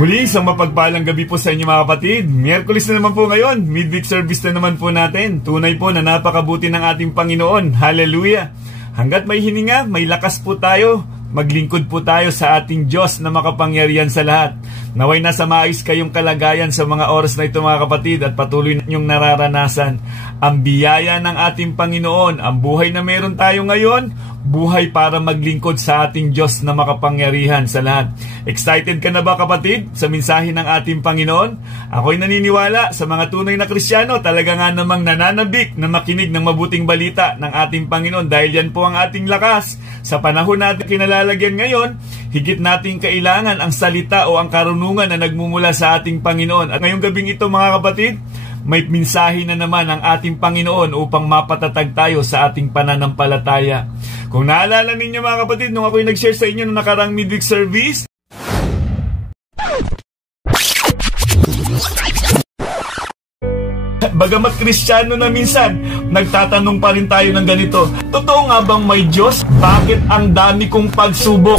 Muli, isang mapagpalang gabi po sa inyo mga kapatid. Miyerkules na naman po ngayon, midweek service na naman po natin. Tunay po na napakabuti ng ating Panginoon. Hallelujah! Hanggat may hininga, may lakas po tayo. Maglingkod po tayo sa ating Diyos na makapangyarihan sa lahat. Naway nasa maayos kayong kalagayan sa mga oras na ito mga kapatid at patuloy ninyong nararanasan ang biyaya ng ating Panginoon. Ang buhay na meron tayo ngayon, buhay para maglingkod sa ating Diyos na makapangyarihan sa lahat. Excited ka na ba kapatid sa mensahe ng ating Panginoon? Ako'y naniniwala sa mga tunay na Kristiyano, talaga nga namang nananabik na makinig ng mabuting balita ng ating Panginoon dahil yan po ang ating lakas. Sa panahon natin kinalalagyan ngayon, higit nating kailangan ang salita o ang karunungan na nagmumula sa ating Panginoon. At ngayong gabing ito mga kapatid, may mensahe na naman ang ating Panginoon upang mapatatag tayo sa ating pananampalataya. Kung naalala ninyo mga kapatid, nung ako'y nag-share sa inyo nung nakarang midweek service, bagamat Kristiyano na minsan, nagtatanong pa rin tayo ng ganito, totoo nga bang may Diyos? Bakit ang dami kong pagsubok?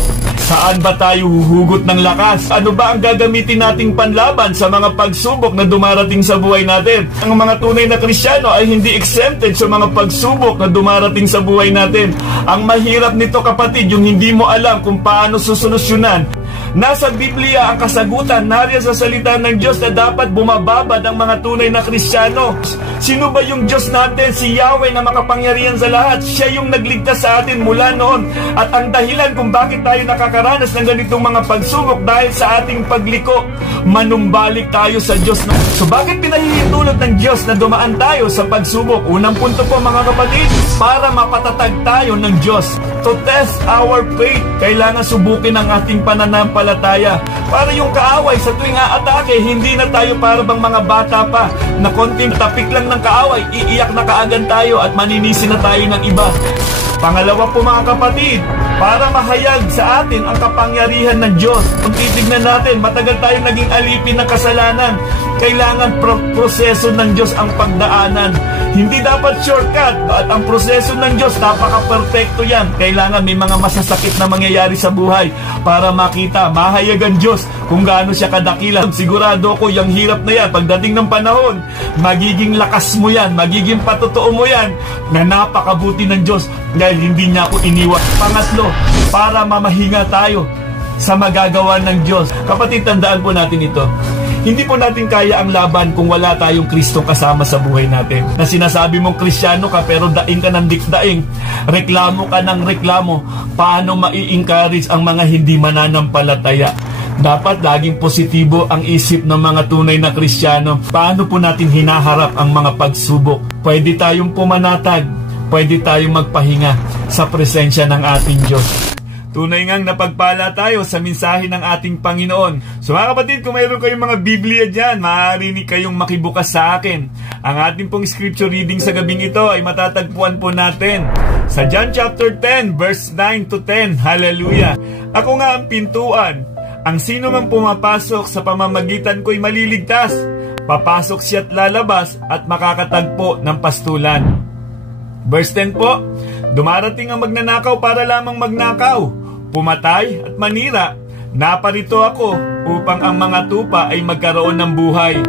Saan ba tayo huhugot ng lakas? Ano ba ang gagamitin nating panlaban sa mga pagsubok na dumarating sa buhay natin? Ang mga tunay na Kristiyano ay hindi exempted sa mga pagsubok na dumarating sa buhay natin. Ang mahirap nito kapatid, yung hindi mo alam kung paano susolusyonan. Nasa Biblia ang kasagutan, nariyan sa salita ng Diyos na dapat bumababad ang mga tunay na Kristiyano. Sino ba yung Diyos natin? Si Yahweh na makapangyarihan sa lahat. Siya yung nagligtas sa atin mula noon. At ang dahilan kung bakit tayo nakakaranas ng ganitong mga pagsubok dahil sa ating pagliko, manumbalik tayo sa Diyos. So bakit pinahihintulot ng Diyos na dumaan tayo sa pagsubok? Unang punto po mga kapatid, para mapatatag tayo ng Diyos. To test our faith, kailangan subukin ang ating pananampalataya. Para yung kaaway sa tuwing aatake, hindi na tayo para bang mga bata pa na konting tapik lang ng kaaway, iiyak na kaagad tayo at maninisi na tayo ng iba. Pangalawa po mga kapatid, para mahayag sa atin ang kapangyarihan ng Diyos. Kung titignan natin, matagal tayong naging alipin ng kasalanan. Kailangan proseso ng Diyos ang pagdaanan. Hindi dapat shortcut at ang proseso ng Diyos, napaka-perfecto yan. Kailangan may mga masasakit na mangyayari sa buhay para makita, mahayag ang Diyos kung gaano siya kadakila. Sigurado ko, yung hirap na yan, pagdating ng panahon, magiging lakas mo yan, magiging patotoo mo yan, na napakabuti ng Diyos dahil hindi niya ako iniwan. Pangatlo, para mamahinga tayo sa magagawa ng Diyos. Kapatid, tandaan po natin ito. Hindi po natin kaya ang laban kung wala tayong Kristo kasama sa buhay natin. Na sinasabi mong Kristiyano ka pero daing ka ng daing, reklamo ka ng reklamo, paano mai-encourage ang mga hindi mananampalataya? Dapat laging positibo ang isip ng mga tunay na Kristiyano. Paano po natin hinaharap ang mga pagsubok? Pwede tayong pumanatag, pwede tayong magpahinga sa presensya ng ating Diyos. Tunay ngang napagpala tayo sa mensahe ng ating Panginoon. So mga kapatid, kung mayroon kayong mga Biblia dyan, maaari kayong makibukas sa akin. Ang ating pong scripture reading sa gabing ito ay matatagpuan po natin sa John chapter 10, verse 9 to 10. Hallelujah! Ako nga ang pintuan. Ang sino mang pumapasok sa pamamagitan ko'y maliligtas. Papasok siya't lalabas at makakatagpo ng pastulan. Verse 10 po, dumarating ang magnanakaw para lamang magnakaw, pumatay at manira. Naparito ako upang ang mga tupa ay magkaroon ng buhay,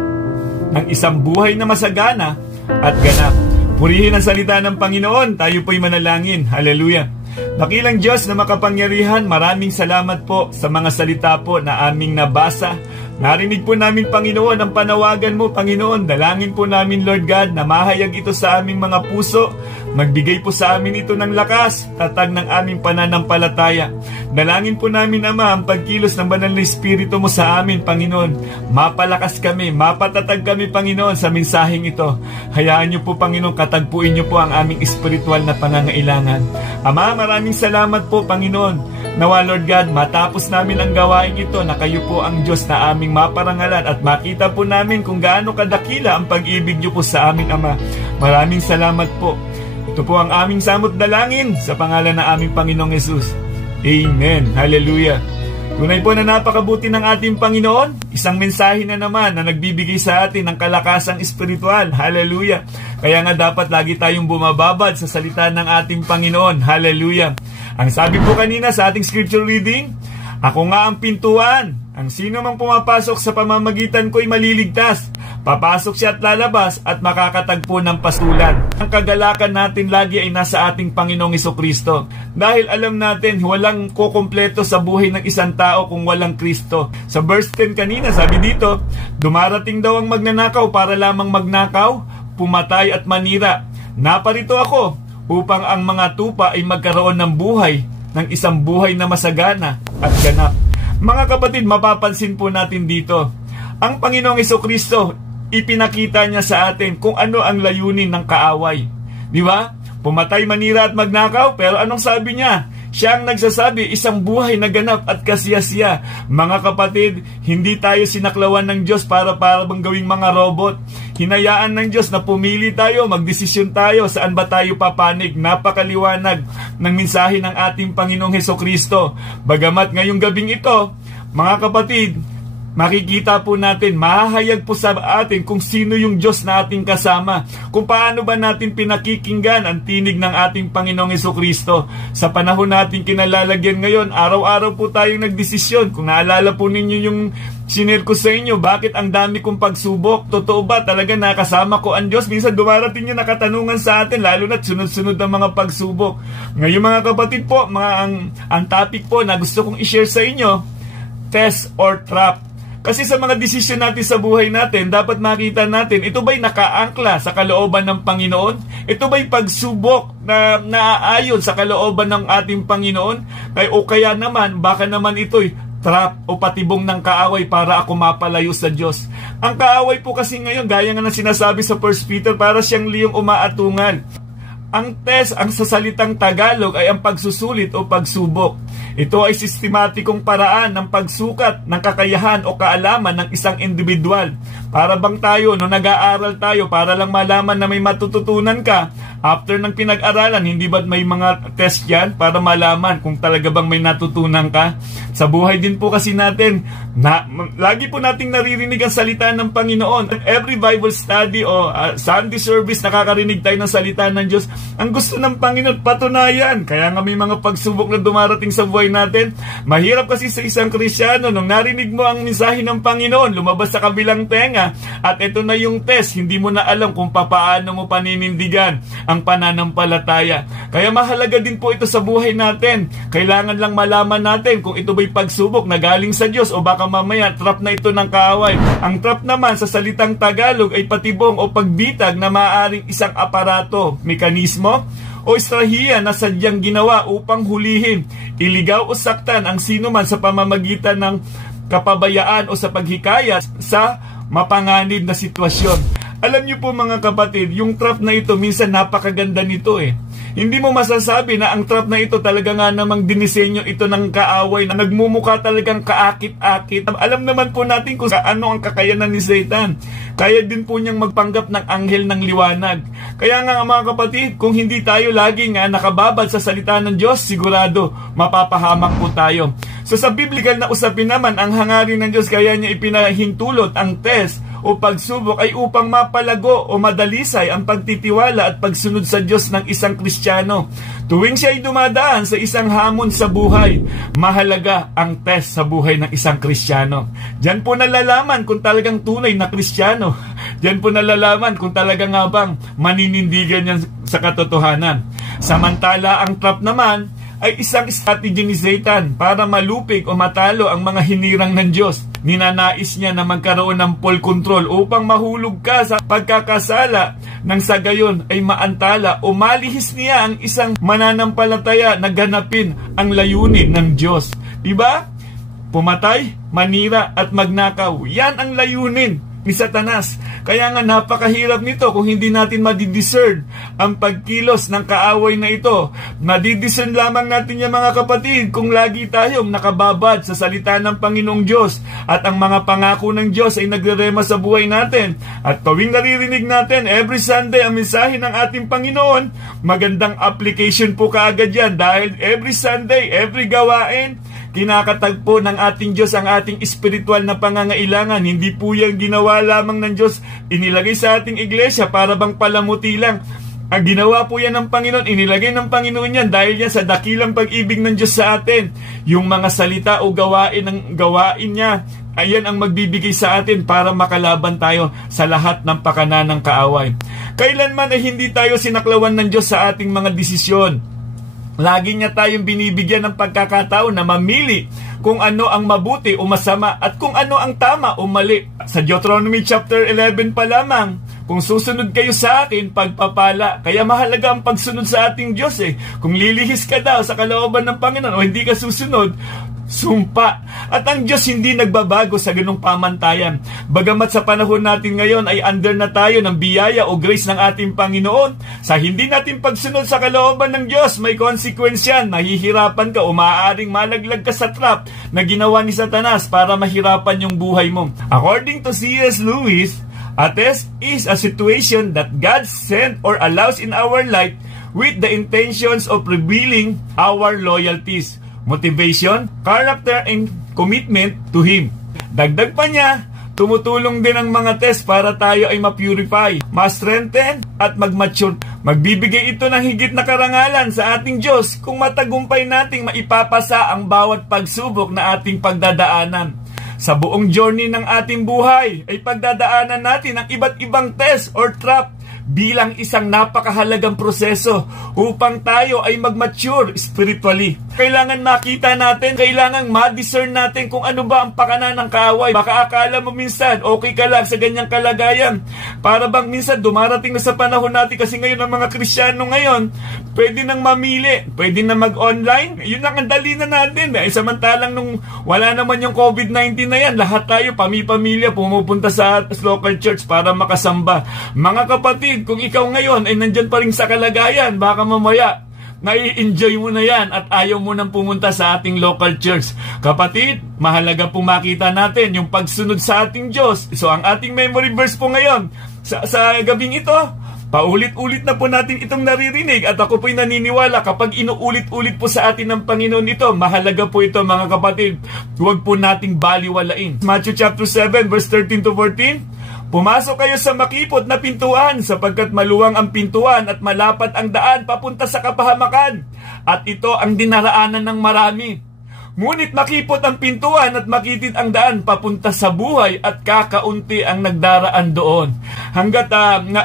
ng isang buhay na masagana at ganap. Purihin ang salita ng Panginoon. Tayo po'y manalangin. Hallelujah! Dakilang Diyos na makapangyarihan, maraming salamat po sa mga salita po na aming nabasa. Narinig po namin, Panginoon, ang panawagan mo, Panginoon. Dalangin po namin, Lord God, na mahayag ito sa aming mga puso. Magbigay po sa amin ito ng lakas, tatag ng aming pananampalataya. Dalangin po namin, Ama, ang pagkilos ng banal na Espiritu mo sa amin, Panginoon. Mapalakas kami, mapatatag kami, Panginoon, sa mensaheng ito. Hayaan niyo po, Panginoon, katagpuin niyo po ang aming espiritual na pangangailangan. Ama, maraming salamat po, Panginoon. Nawa, Lord God, matapos namin ang gawain ito na kayo po ang Diyos na aming maparangalan at makita po namin kung gaano kadakila ang pag-ibig niyo po sa aming Ama. Maraming salamat po. Ito po ang aming samot dalangin sa pangalan ng aming Panginoong Yesus. Amen. Hallelujah. Tunay po na napakabuti ng ating Panginoon. Isang mensahe na naman na nagbibigay sa atin ng kalakasang espiritual. Hallelujah. Kaya nga dapat lagi tayong bumababad sa salita ng ating Panginoon. Hallelujah. Ang sabi po kanina sa ating scripture reading, ako nga ang pintuan. Ang sino mang pumapasok sa pamamagitan ko'y maliligtas. Papasok siya at lalabas at makakatagpo ng pasulan. Ang kagalakan natin lagi ay nasa ating Panginoong Hesukristo. Dahil alam natin, walang kukumpleto sa buhay ng isang tao kung walang Kristo. Sa verse 10 kanina, sabi dito, dumarating daw ang magnanakaw para lamang magnakaw, pumatay at manira. Naparito ako upang ang mga tupa ay magkaroon ng buhay, ng isang buhay na masagana at ganap. Mga kapatid, mapapansin po natin dito, ang Panginoong Hesukristo, ipinakita niya sa atin kung ano ang layunin ng kaaway. Di ba? Pumatay, manira at magnakaw, pero anong sabi niya? Siya ang nagsasabi, isang buhay na ganap at kasiyasiya. Mga kapatid, hindi tayo sinaklawan ng Diyos para bang gawing mga robot. Hinayaan ng Diyos na pumili tayo, magdesisyon tayo, saan ba tayo papanig. Napakaliwanag ng mensahe ng ating Panginoong Hesukristo. Bagamat ngayong gabing ito, mga kapatid, makikita po natin, mahahayag po sa atin kung sino yung Diyos na ating kasama. Kung paano ba natin pinakikinggan ang tinig ng ating Panginoong Hesukristo. Sa panahon natin kinalalagyan ngayon, araw-araw po tayong nagdesisyon. Kung naalala po ninyo yung sinare ko sa inyo, bakit ang dami kong pagsubok? Totoo ba talaga nakasama ko ang Diyos? Minsan dumarating yung nakatanungan sa atin, lalo na't sunod-sunod ang mga pagsubok. Ngayon mga kapatid po, ang topic po na gusto kong i-share sa inyo, test or trap. Kasi sa mga desisyon natin sa buhay natin, dapat makita natin, ito ba'y nakaangkla sa kalooban ng Panginoon? Ito ba'y pagsubok na naaayon sa kalooban ng ating Panginoon? O kaya naman, baka naman ito'y trap o patibong ng kaaway para ako mapalayo sa Diyos. Ang kaaway po kasi ngayon, gaya nga na sinasabi sa 1 Peter, para siyang liyong umaatungal. Ang test, ang sa salitang Tagalog ay ang pagsusulit o pagsubok. Ito ay sistematikong paraan ng pagsukat ng kakayahan o kaalaman ng isang individual. Para bang tayo, no nag-aaral tayo, para lang malaman na may matututunan ka, after ng pinag-aralan, hindi ba may mga test yan para malaman kung talaga bang may natutunan ka? Sa buhay din po kasi natin, lagi po nating naririnig ang salita ng Panginoon. Every Bible study o Sunday service, nakakarinig tayo ng salita ng Diyos. Ang gusto ng Panginoon, patunayan. Kaya nga may mga pagsubok na dumarating sa buhay natin. Mahirap kasi sa isang Kristyano, nung narinig mo ang mensahe ng Panginoon, lumabas sa kabilang tenga, at ito na yung test, hindi mo na alam kung papaano mo paninindigan ang pananampalataya. Kaya mahalaga din po ito sa buhay natin. Kailangan lang malaman natin kung ito ba'y pagsubok na galing sa Diyos o baka mamaya trap na ito ng kaaway. Ang trap naman sa salitang Tagalog ay patibong o pagbitag na maaaring isang aparato, mekanismo o estrahiya na sadyang ginawa upang hulihin, iligaw o saktan ang sino man sa pamamagitan ng kapabayaan o sa paghikayat sa mapanganib na sitwasyon. Alam niyo po mga kapatid, yung trap na ito, minsan napakaganda nito eh. Hindi mo masasabi na ang trap na ito talaga nga namang dinisenyo ito ng kaaway na nagmumukha talagang kaakit-akit. Alam naman po natin kung ano ang kakayanan ni Satan. Kaya din po niyang magpanggap ng anghel ng liwanag. Kaya nga mga kapatid, kung hindi tayo laging nakababad sa salita ng Diyos, sigurado mapapahamak po tayo. So sa biblical na usapin naman, ang hangarin ng Diyos kaya niya ipinahintulot ang test o pagsubok ay upang mapalago o madalisay ang pagtitiwala at pagsunod sa Diyos ng isang Kristiyano. Tuwing siya ay dumadaan sa isang hamon sa buhay, mahalaga ang test sa buhay ng isang Kristiyano. Diyan po nalalaman kung talagang tunay na Kristiyano. Diyan po nalalaman kung talagang nga bang maninindigan niya sa katotohanan. Samantala ang trap naman ay isang strategy ni Satan para malupig o matalo ang mga hinirang ng Diyos. Ninanais niya na magkaroon ng full control upang mahulog ka sa pagkakasala nang sa gayon ay maantala o malihis niya ang isang mananampalataya na ganapin ang layunin ng Diyos. Diba? Pumatay, manira at magnakaw. Yan ang layunin ni Satanas. Kaya nga napakahirap nito kung hindi natin madidiscern ang pagkilos ng kaaway na ito. Madidiscern lamang natin yung mga kapatid kung lagi tayong nakababad sa salita ng Panginoong Diyos at ang mga pangako ng Diyos ay nagre-rema sa buhay natin. At tuwing naririnig natin every Sunday ang mensahe ng ating Panginoon, magandang application po kaagad yan dahil every Sunday, every gawain, kinakatagpo ng ating Diyos ang ating espiritual na pangangailangan. Hindi po yan ginawa lamang ng Diyos, inilagay sa ating iglesia para bang palamuti lang. Ang ginawa po yan ng Panginoon, inilagay ng Panginoon yan dahil yan sa dakilang pag-ibig ng Diyos sa atin. Yung mga salita o gawain niya, ayan ang magbibigay sa atin para makalaban tayo sa lahat ng pakananang kaaway. Kailanman ay hindi tayo sinaklawan ng Diyos sa ating mga desisyon. Lagi niya tayong binibigyan ng pagkakataon na mamili kung ano ang mabuti o masama at kung ano ang tama o mali. Sa Deuteronomy chapter 11 pa lamang, kung susunod kayo sa akin, pagpapala. Kaya mahalaga ang pagsunod sa ating Diyos eh. Kung lilihis ka daw sa kalooban ng Panginoon o hindi ka susunod, sumpa. At ang Diyos hindi nagbabago sa ganung pamantayan. Bagamat sa panahon natin ngayon ay under na tayo ng biyaya o grace ng ating Panginoon, sa hindi natin pagsunod sa kalooban ng Diyos, may consequence yan. Mahihirapan ka o maaaring malaglag ka sa trap na ginawa ni Satanas para mahirapan yung buhay mo. According to C.S. Lewis, a test is a situation that God sent or allows in our life with the intentions of revealing our loyalties, motivation, character, and commitment to Him. Dagdag pa niya, tumutulong din ang mga test para tayo ay ma-purify, ma-strengthen, at mag-mature. Magbibigay ito ng higit na karangalan sa ating Diyos kung matagumpay nating maipapasa ang bawat pagsubok na ating pagdadaanan. Sa buong journey ng ating buhay ay pagdadaanan natin ang iba't ibang test or trap bilang isang napakahalagang proseso upang tayo ay mag-mature spiritually. Kailangan makita natin, kailangan ma-discern natin kung ano ba ang pakana ng kaaway. Baka akala mo minsan okay ka lang sa ganyang kalagayan. Para bang minsan dumarating na sa panahon natin kasi ngayon ang mga Kristiyano ngayon, pwede nang mamili, pwede na mag-online. Yun ang dali na natin. Samantalang nung wala naman yung COVID-19 na yan, lahat tayo, pamilya, pumupunta sa local church para makasamba. Mga kapatid, kung ikaw ngayon ay nandyan pa rin sa kalagayan, baka mamaya nai-enjoy mo na yan at ayaw mo nang pumunta sa ating local church. Kapatid, mahalaga pong makita natin yung pagsunod sa ating Diyos. So ang ating memory verse po ngayon sa gabing ito, paulit-ulit na po natin itong naririnig at ako po'y naniniwala kapag inuulit-ulit po sa atin ng Panginoon ito, mahalaga po ito mga kapatid. Huwag po nating baliwalain. Matthew chapter 7 verse 13 to 14, pumasok kayo sa makipot na pintuan sapagkat maluwang ang pintuan at malapat ang daan papunta sa kapahamakan at ito ang dinaraanan ng marami. Ngunit makipot ang pintuan at makitid ang daan papunta sa buhay at kakaunti ang nagdaraan doon. Hanggat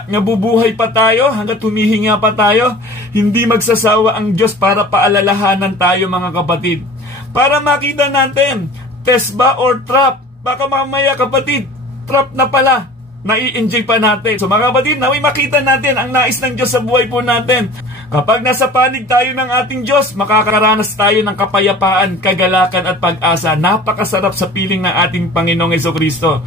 nabubuhay pa tayo, hanggat humihinga pa tayo, hindi magsasawa ang Diyos para paalalahanan tayo mga kapatid. Para makita natin, test ba or trap? Baka mamaya kapatid, trap na pala. Nai-enjoy pa natin. So mga kapatid, naway makita natin ang nais ng Diyos sa buhay po natin. Kapag nasa panig tayo ng ating Diyos, makakaranas tayo ng kapayapaan, kagalakan at pag-asa. Napakasarap sa piling ng ating Panginoong Jesucristo.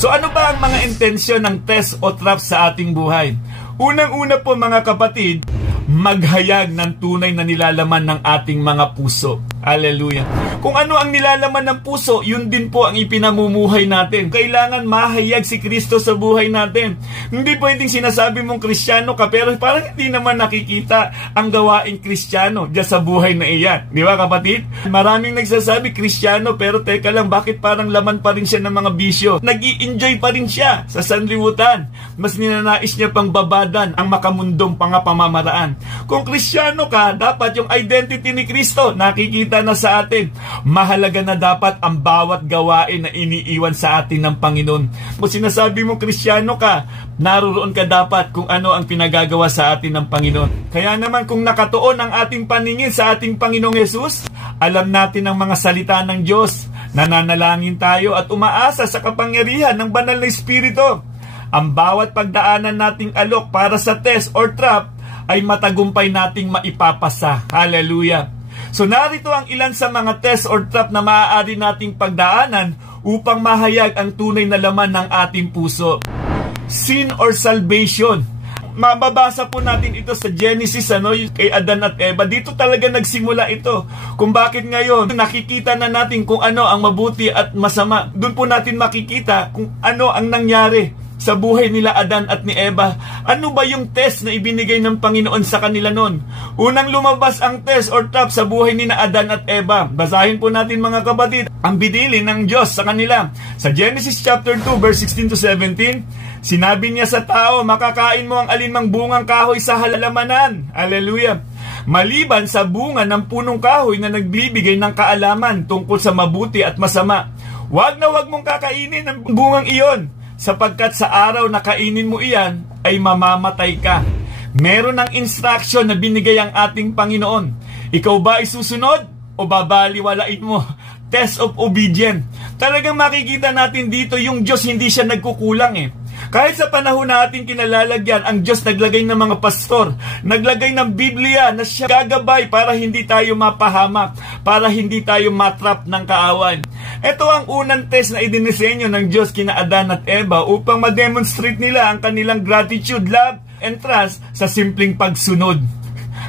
So ano ba ang mga intensyon ng test o trap sa ating buhay? Unang-una po mga kapatid, maghayag ng tunay na nilalaman ng ating mga puso. Hallelujah. Kung ano ang nilalaman ng puso, yun din po ang ipinamumuhay natin. Kailangan mahayag si Kristo sa buhay natin. Hindi pwedeng sinasabi mong Kristiyano ka, pero parang hindi naman nakikita ang gawaing Kristiyano diyan sa buhay na iyan. Di ba kapatid? Maraming nagsasabi Kristiyano, pero teka lang, bakit parang laman pa rin siya ng mga bisyo? Nag-i-enjoy pa rin siya sa sanlibutan. Mas ninanais niya pang babadan ang makamundong pamamaraan. Kung Kristiyano ka, dapat yung identity ni Kristo nakikita na sa atin. Mahalaga na dapat ang bawat gawain na iniiwan sa atin ng Panginoon. Kung sinasabi mo Kristiyano ka, naroon ka dapat kung ano ang pinagagawa sa atin ng Panginoon. Kaya naman kung nakatuon ang ating paningin sa ating Panginoong Hesus, alam natin ang mga salita ng Diyos. Nananalangin tayo at umaasa sa kapangyarihan ng banal na Espiritu. Ang bawat pagdaanan nating alok para sa test or trap ay matagumpay nating maipapasa. Hallelujah. So narito ang ilan sa mga test or trap na maaari nating pagdaanan upang mahayag ang tunay na laman ng ating puso. Sin or salvation. Mababasa po natin ito sa Genesis, kay Adan at Eva. Dito talaga nagsimula ito. Kung bakit ngayon nakikita na natin kung ano ang mabuti at masama. Doon po natin makikita kung ano ang nangyari sa buhay nila Adan at ni Eva. Ano ba yung test na ibinigay ng Panginoon sa kanila noon? Unang lumabas ang test or trap sa buhay ni Adan at Eva. Basahin po natin mga kapatid ang binili ng Diyos sa kanila. Sa Genesis chapter 2 verse 16 to 17, Sinabi niya sa tao, makakain mo ang alinmang bungang kahoy sa halamanan. Hallelujah. Maliban sa bunga ng punong kahoy na nagbibigay ng kaalaman tungkol sa mabuti at masama. Wag na wag mong kakainin ang bungang iyon, sapagkat sa araw na kainin mo iyan ay mamamatay ka. Meron ng instruction na binigay ang ating Panginoon. Ikaw ba ay susunod o babaliwalain mo? Test of obedience. Talagang makikita natin dito yung Diyos hindi siya nagkukulang eh. Kahit sa panahon na ating kinalalagyan, ang Diyos naglagay ng mga pastor, naglagay ng Biblia na siya gagabay para hindi tayo mapahamak, para hindi tayo matrap ng kaawan. Ito ang unang test na idinisenyo ng Diyos kina Adan at Eva upang ma-demonstrate nila ang kanilang gratitude, love, and trust sa simpleng pagsunod.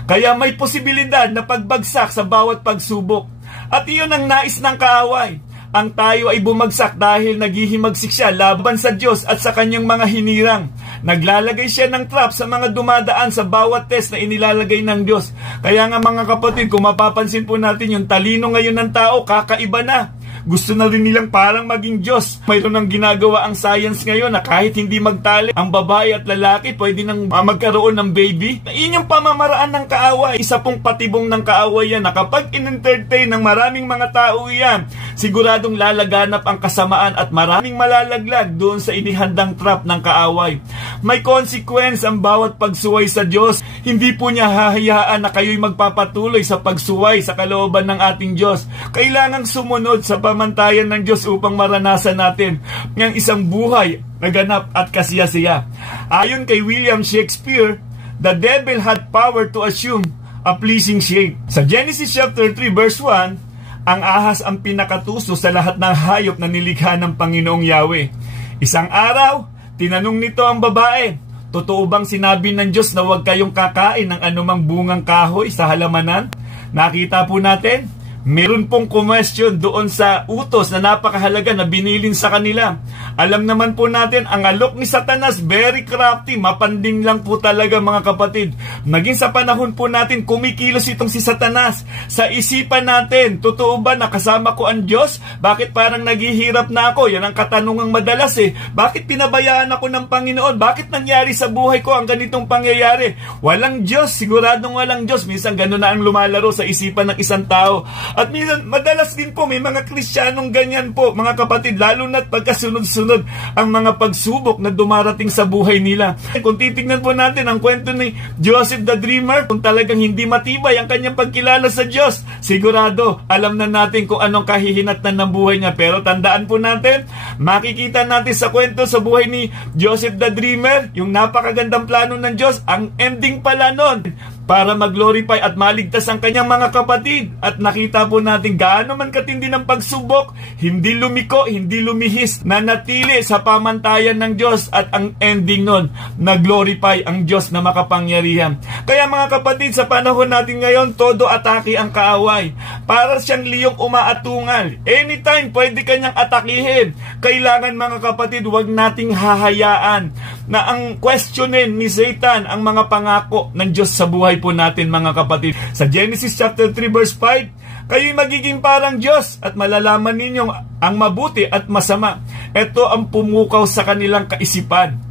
Kaya may posibilidad na pagbagsak sa bawat pagsubok. At iyon ang nais ng kaaway. Ang tayo ay bumagsak dahil naghihimagsik siya laban sa Diyos at sa kanyang mga hinirang. Naglalagay siya ng trap sa mga dumadaan sa bawat test na inilalagay ng Diyos. Kaya nga mga kapatid, kung mapapansin po natin yung talino ngayon ng tao, kakaiba na. Gusto na rin nilang parang maging Diyos. Mayroon ng ginagawa ang science ngayon na kahit hindi magtali, ang babae at lalaki pwede nang magkaroon ng baby. Iyon yung pamamaraan ng kaaway. Isa pong patibong ng kaaway yan na kapag in-entertain ng maraming mga tao yan, siguradong lalaganap ang kasamaan at maraming malalaglag doon sa inihandang trap ng kaaway. May consequence ang bawat pagsuway sa Diyos. Hindi po niya hahayaan na kayo'y magpapatuloy sa pagsuway sa kalooban ng ating Diyos. Kailangang sumunod sa pamantayan ng Diyos upang maranasan natin ng isang buhay na ganap at kasiyasiya. Ayon kay William Shakespeare, the devil had power to assume a pleasing shape. Sa Genesis chapter 3 verse 1, ang ahas ang pinakatuso sa lahat ng hayop na nilikha ng Panginoong Yahweh. Isang araw, tinanong nito ang babae, totoo bang sinabi ng Diyos na huwag kayong kakain ng anumang bungang kahoy sa halamanan? Nakita po natin, meron pong question doon sa utos na napakahalaga na binilin sa kanila. Alam naman po natin, ang alok ni Satanas, very crafty, mapanding lang po talaga mga kapatid. Naging sa panahon po natin, kumikilos itong si Satanas. Sa isipan natin, totoo ba nakasama ko ang Diyos? Bakit parang naghihirap na ako? Yan ang katanungang madalas eh. Bakit pinabayaan ako ng Panginoon? Bakit nangyari sa buhay ko ang ganitong pangyayari? Walang Diyos, siguradong walang Diyos. Minsan gano'n na ang lumalaro sa isipan ng isang tao. At minsan, madalas din po, may mga Kristiyanong ganyan po, mga kapatid, lalo na't pagkasunod-sunod ang mga pagsubok na dumarating sa buhay nila. Kung titignan po natin ang kwento ni Joseph the Dreamer, kung talagang hindi matibay ang kanyang pagkilala sa Diyos, sigurado, alam na natin kung anong kahihinatnan ng buhay niya. Pero tandaan po natin, makikita natin sa kwento sa buhay ni Joseph the Dreamer, yung napakagandang plano ng Diyos, ang ending pala nun, para mag-glorify at maligtas ang kanyang mga kapatid. At nakita po natin gaano man katindi ng pagsubok, hindi lumiko, hindi lumihis, nanatili sa pamantayan ng Diyos at ang ending nun, nag-glorify ang Diyos na makapangyarihan. Kaya mga kapatid, sa panahon natin ngayon, todo atake ang kaaway. Para siyang liyong umaatungal. Anytime, pwede kanyang atakihin. Kailangan mga kapatid, huwag nating hahayaan na ang questionin ni Satan ang mga pangako ng Diyos sa buhay po natin mga kapatid. Sa Genesis chapter 3 verse 5, kayo'y magiging parang Diyos at malalaman ninyong ang mabuti at masama. Ito ang pumukaw sa kanilang kaisipan.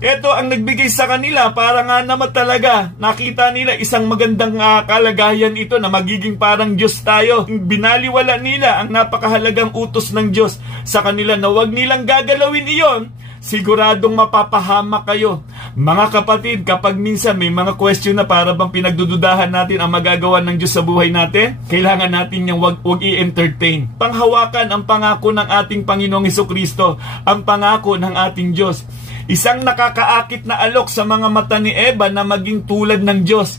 Ito ang nagbigay sa kanila para nga naman talaga nakita nila isang magandang kalagayan ito na magiging parang Diyos tayo. Binaliwala nila ang napakahalagang utos ng Diyos sa kanila na huwag nilang gagalawin iyon. Siguradong mapapahamak kayo. Mga kapatid, kapag minsan may mga question na para bang pinagdududahan natin ang magagawa ng Diyos sa buhay natin, kailangan natin niyang wag i-entertain. Panghawakan ang pangako ng ating Panginoong Hesukristo, ang pangako ng ating Diyos. Isang nakakaakit na alok sa mga mata ni Eva na maging tulad ng Diyos.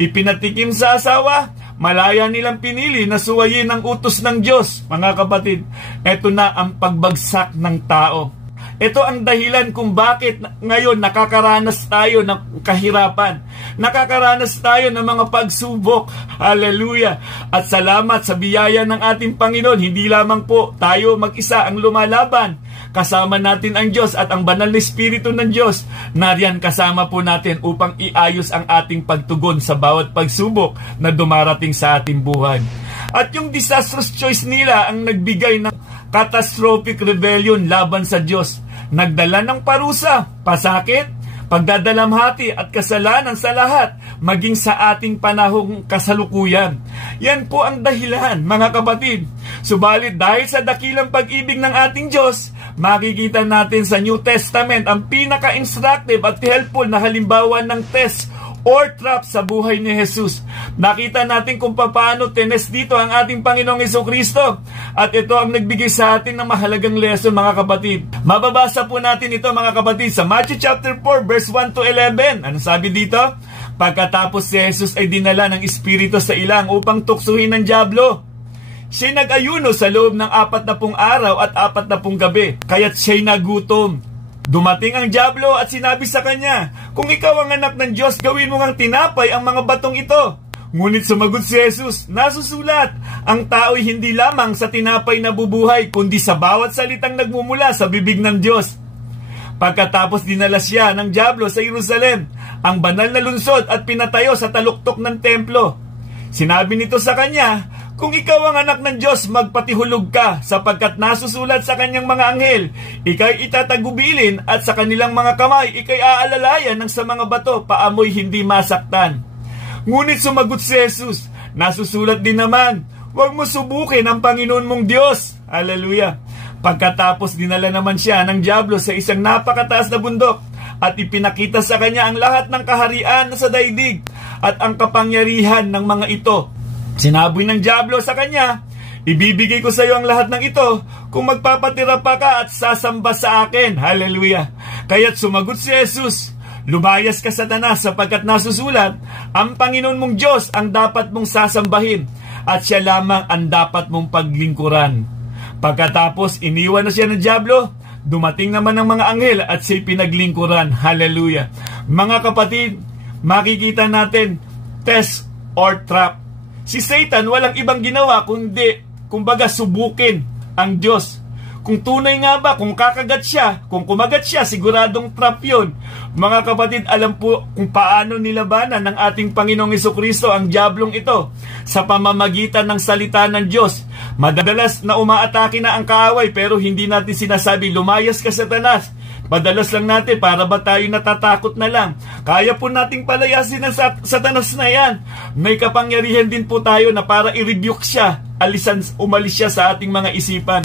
Ipinatikim sa asawa, malaya nilang pinili na suwayin ang utos ng Diyos. Mga kapatid, eto na ang pagbagsak ng tao. Ito ang dahilan kung bakit ngayon nakakaranas tayo ng kahirapan. Nakakaranas tayo ng mga pagsubok. Hallelujah! At salamat sa biyaya ng ating Panginoon. Hindi lamang po tayo mag-isa ang lumalaban. Kasama natin ang Diyos at ang banal na Espiritu ng Diyos. Nariyan kasama po natin upang iayos ang ating pagtugon sa bawat pagsubok na dumarating sa ating buhay. At yung disastrous choice nila ang nagbigay ng catastrophic rebellion laban sa Diyos. nagdala ng parusa, pasakit, pagdadalamhati at kasalanan sa lahat, maging sa ating panahong kasalukuyan. Yan po ang dahilan, mga kapatid. Subalit dahil sa dakilang pag-ibig ng ating Diyos, makikita natin sa New Testament ang pinaka-instructive at helpful na halimbawa ng test or trap sa buhay ni Jesus. Nakita natin kung paano tinest dito ang ating Panginoong Jesucristo. At ito ang nagbigay sa atin ng mahalagang lesson, mga kapatid. Mababasa po natin ito, mga kapatid, sa Matthew chapter 4 verse 1 to 11. Ano sabi dito? Pagkatapos si Jesus ay dinala ng Espiritu sa ilang upang tuksuhin ng dyablo. Siya'y nag-ayuno sa loob ng 40 araw at 40 gabi, kaya't siya'y nagutom. Dumating ang dyablo at sinabi sa kanya, kung ikaw ang anak ng Diyos, gawin mo ngang tinapay ang mga batong ito. Ngunit sumagot si Jesus, nasusulat, ang tao'y hindi lamang sa tinapay na bubuhay, kundi sa bawat salitang nagmumula sa bibig ng Diyos. Pagkatapos dinala siya ng dyablo sa Jerusalem, ang banal na lungsod, at pinatayo sa taluktok ng templo. Sinabi nito sa kanya, kung ikaw ang anak ng Diyos, magpatihulog ka, sapagkat nasusulat sa kanyang mga anghel, ika'y itatagubilin at sa kanilang mga kamay, ika'y aalalayan ng sa mga bato, paamoy hindi masaktan. Ngunit sumagot si Jesus, nasusulat din naman, huwag mo subukin ang Panginoon mong Diyos. Hallelujah. Pagkatapos dinala naman siya ng dyablo sa isang napakataas na bundok, at ipinakita sa kanya ang lahat ng kaharian sa daigdig at ang kapangyarihan ng mga ito. Sinabi ng dyablo sa kanya, ibibigay ko sa iyo ang lahat ng ito kung magpapatira pa ka at sasamba sa akin. Hallelujah. Kaya't sumagot si Jesus, lumayas ka, Satanas, sapagkat nasusulat, ang Panginoon mong Diyos ang dapat mong sasambahin at siya lamang ang dapat mong paglingkuran. Pagkatapos iniwan na siya ng dyablo, dumating naman ng mga anghel at siya'y pinaglingkuran. Hallelujah. Mga kapatid, makikita natin test or trap. Si Satan walang ibang ginawa kundi, kumbaga, subukin ang Diyos. Kung tunay nga ba, kung kakagat siya, kung kumagat siya, siguradong trap yun. Mga kapatid, alam po kung paano nilabanan ng ating Panginoong Jesucristo ang diablong ito sa pamamagitan ng salita ng Diyos. Madalas na umaatake na ang kaaway pero hindi natin sinasabi, lumayas ka, Satanas. Madalas lang natin, para ba tayo natatakot na lang? Kaya po nating palayasin ang Satanas na yan. May kapangyarihan din po tayo na para i-rebuke siya, umalis siya sa ating mga isipan.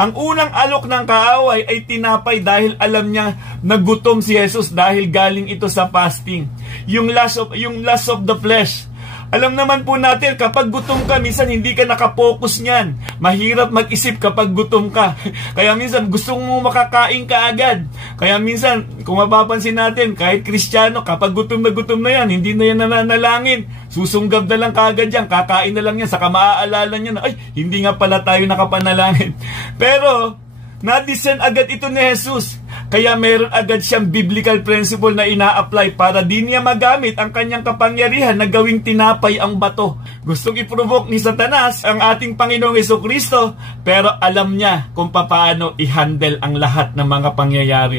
Ang unang alok ng kaaway ay tinapay dahil alam niya nagutom si Jesus dahil galing ito sa fasting. Yung lust of the flesh. Alam naman po natin, kapag gutom ka, minsan hindi ka nakapokus niyan. Mahirap mag-isip kapag gutom ka. Kaya minsan gusto mo makakain ka agad. Kaya minsan, kung mapapansin natin, kahit Kristiyano, kapag gutom na yan, hindi na yan nananalangin. Susunggab na lang kaagad yan, kakain na lang yan, saka maaalala niya na, ay, hindi nga pala tayo nakapanalangin. Pero, na-discern agad ito ni Jesus. Kaya meron agad siyang biblical principle na ina-apply para di niya magamit ang kanyang kapangyarihan na gawing tinapay ang bato. Gustong i-provoke ni Satanas ang ating Panginoong Jesucristo, pero alam niya kung paano i-handle ang lahat ng mga pangyayari.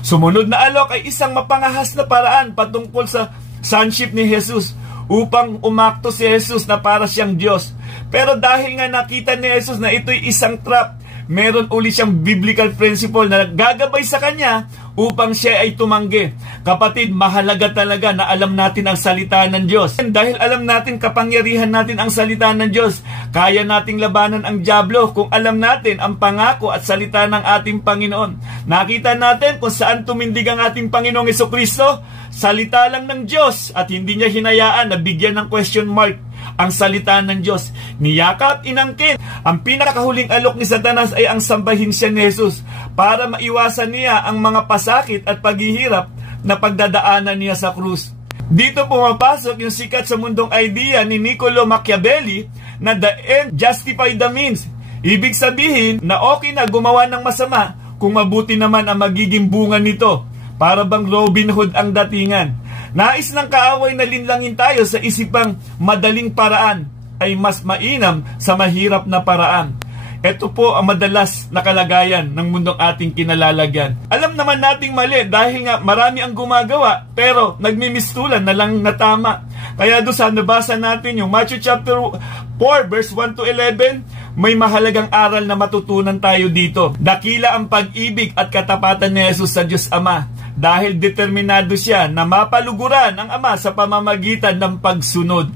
Sumunod na alok ay isang mapangahas na paraan patungkol sa sonship ni Jesus, upang umakto si Jesus na para siyang Diyos. Pero dahil nga nakita ni Jesus na ito'y isang trap, meron uli siyang biblical principle na gagabay sa kanya upang siya ay tumanggi. Kapatid, mahalaga talaga na alam natin ang salita ng Diyos. Dahil alam natin, kapangyarihan natin ang salita ng Diyos, kaya nating labanan ang dyablo kung alam natin ang pangako at salita ng ating Panginoon. Nakita natin kung saan tumindig ang ating Panginoong Jesucristo. Salita lang ng Diyos at hindi niya hinayaan na bigyan ng question mark ang salita ng Diyos. Niyakap, inangkin. Ang pinakahuling alok ni Satanas ay ang sambahin siya ni Jesus para maiwasan niya ang mga pasakit at paghihirap na pagdadaanan niya sa krus. Dito pumapasok yung sikat sa mundong idea ni Niccolo Machiavelli na the end justify the means. Ibig sabihin na okay na gumawa ng masama kung mabuti naman ang magiging bunga nito. Para bang Robin Hood ang datingan. Nais ng kaaway na linlangin tayo sa isipang madaling paraan ay mas mainam sa mahirap na paraan. Ito po ang madalas na kalagayan ng mundong ating kinalalagyan. Alam naman nating mali dahil nga marami ang gumagawa pero nagmimistulan na lang na tama. Kaya doon sa nabasa natin yung Matthew chapter 4 verse 1 to 11, may mahalagang aral na matutunan tayo dito. Dakila ang pag-ibig at katapatan ni Jesus sa Diyos Ama dahil determinado siya na mapaluguran ang Ama sa pamamagitan ng pagsunod.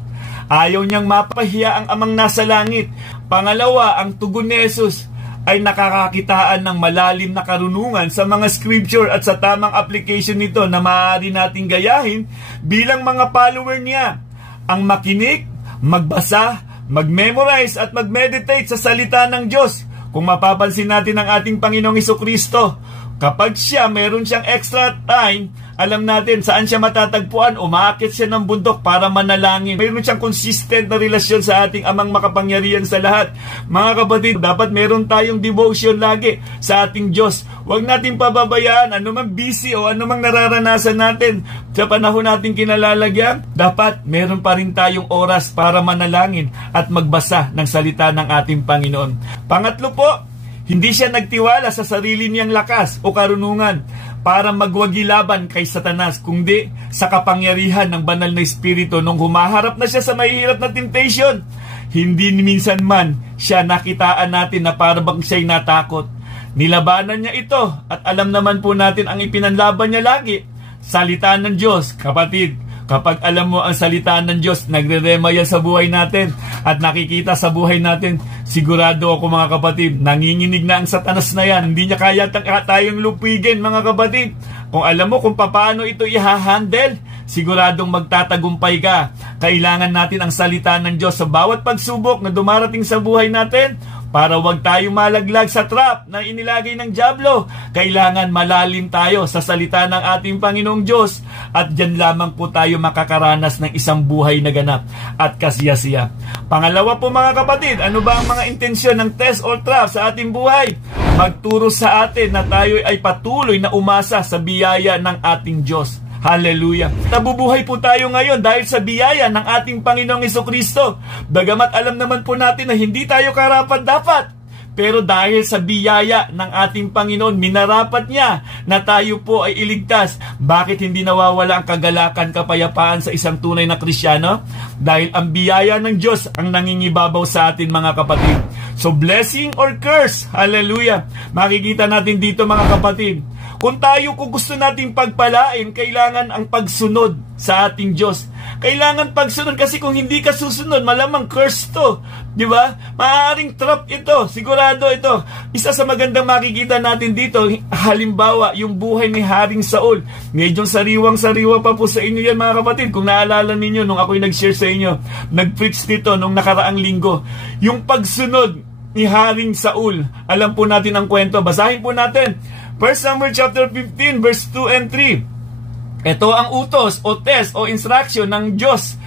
Ayaw niyang mapahiya ang Amang nasa langit. Pangalawa, ang tugon ni Jesus ay nakakakitaan ng malalim na karunungan sa mga scripture at sa tamang application nito na maaari nating gayahin bilang mga follower niya. Ang makinig, magbasa, mag-memorize at mag-meditate sa salita ng Diyos. Kung mapapansin natin ang ating Panginoong Hesukristo, kapag siya meron siyang extra time, alam natin saan siya matatagpuan. Umaakit siya ng bundok para manalangin. Meron siyang consistent na relasyon sa ating Amang makapangyarihan sa lahat. Mga kapatid, dapat meron tayong devotion lagi sa ating Diyos. Huwag natin pababayaan anumang busy o anumang nararanasan natin sa panahon natin kinalalagyan. Dapat meron pa rin tayong oras para manalangin at magbasa ng salita ng ating Panginoon. Pangatlo po, hindi siya nagtiwala sa sarili niyang lakas o karunungan para magwagi laban kay Satanas, kundi sa kapangyarihan ng banal na Espiritu nung humaharap na siya sa mahihirap na temptation. Hindi minsan man siya nakitaan natin na parang siya'y natakot. Nilabanan niya ito at alam naman po natin ang ipinanlaban niya lagi. Salita ng Diyos, kapatid. Kapag alam mo ang salita ng Diyos, nagre-rema yan sa buhay natin at nakikita sa buhay natin, sigurado ako mga kapatid, nanginginig na ang Satanas na yan. Hindi niya kaya tayong lupigin mga kapatid. Kung alam mo kung paano ito i-handle, siguradong magtatagumpay ka. Kailangan natin ang salita ng Diyos sa bawat pagsubok na dumarating sa buhay natin. Para wag tayo malaglag sa trap na inilagay ng dyablo, kailangan malalim tayo sa salita ng ating Panginoong Diyos at diyan lamang po tayo makakaranas ng isang buhay na ganap at kasiyasiya. Pangalawa po mga kapatid, ano ba ang mga intensyon ng test or trap sa ating buhay? Magturo sa atin na tayo ay patuloy na umasa sa biyaya ng ating Diyos. Hallelujah. Nabubuhay po tayo ngayon dahil sa biyaya ng ating Panginoong Hesukristo. Bagamat alam naman po natin na hindi tayo karapat-dapat. Pero dahil sa biyaya ng ating Panginoon, minarapat niya na tayo po ay iligtas. Bakit hindi nawawala ang kagalakan, kapayapaan sa isang tunay na Kristiyano? Dahil ang biyaya ng Diyos ang nangingibabaw sa atin mga kapatid. So blessing or curse, hallelujah. Makikita natin dito mga kapatid. Kung gusto nating pagpalain, kailangan ang pagsunod sa ating Diyos. Kailangan pagsunod kasi kung hindi ka susunod, malamang curse to. Di ba? Maaaring trap ito. Sigurado ito. Isa sa magandang makikita natin dito, halimbawa, yung buhay ni Haring Saul. Medyo sariwang-sariwa pa po sa inyo yan mga kapatid. Kung naalala ninyo nung ako'y nag-share sa inyo, nag-preach nito nung nakaraang linggo. Yung pagsunod ni Haring Saul. Alam po natin ang kwento. Basahin po natin. 1 Samuel chapter 15 verse 2 and 3. Ito ang utos o test o instruction ng Diyos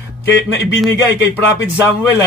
na ibinigay kay Prophet Samuel.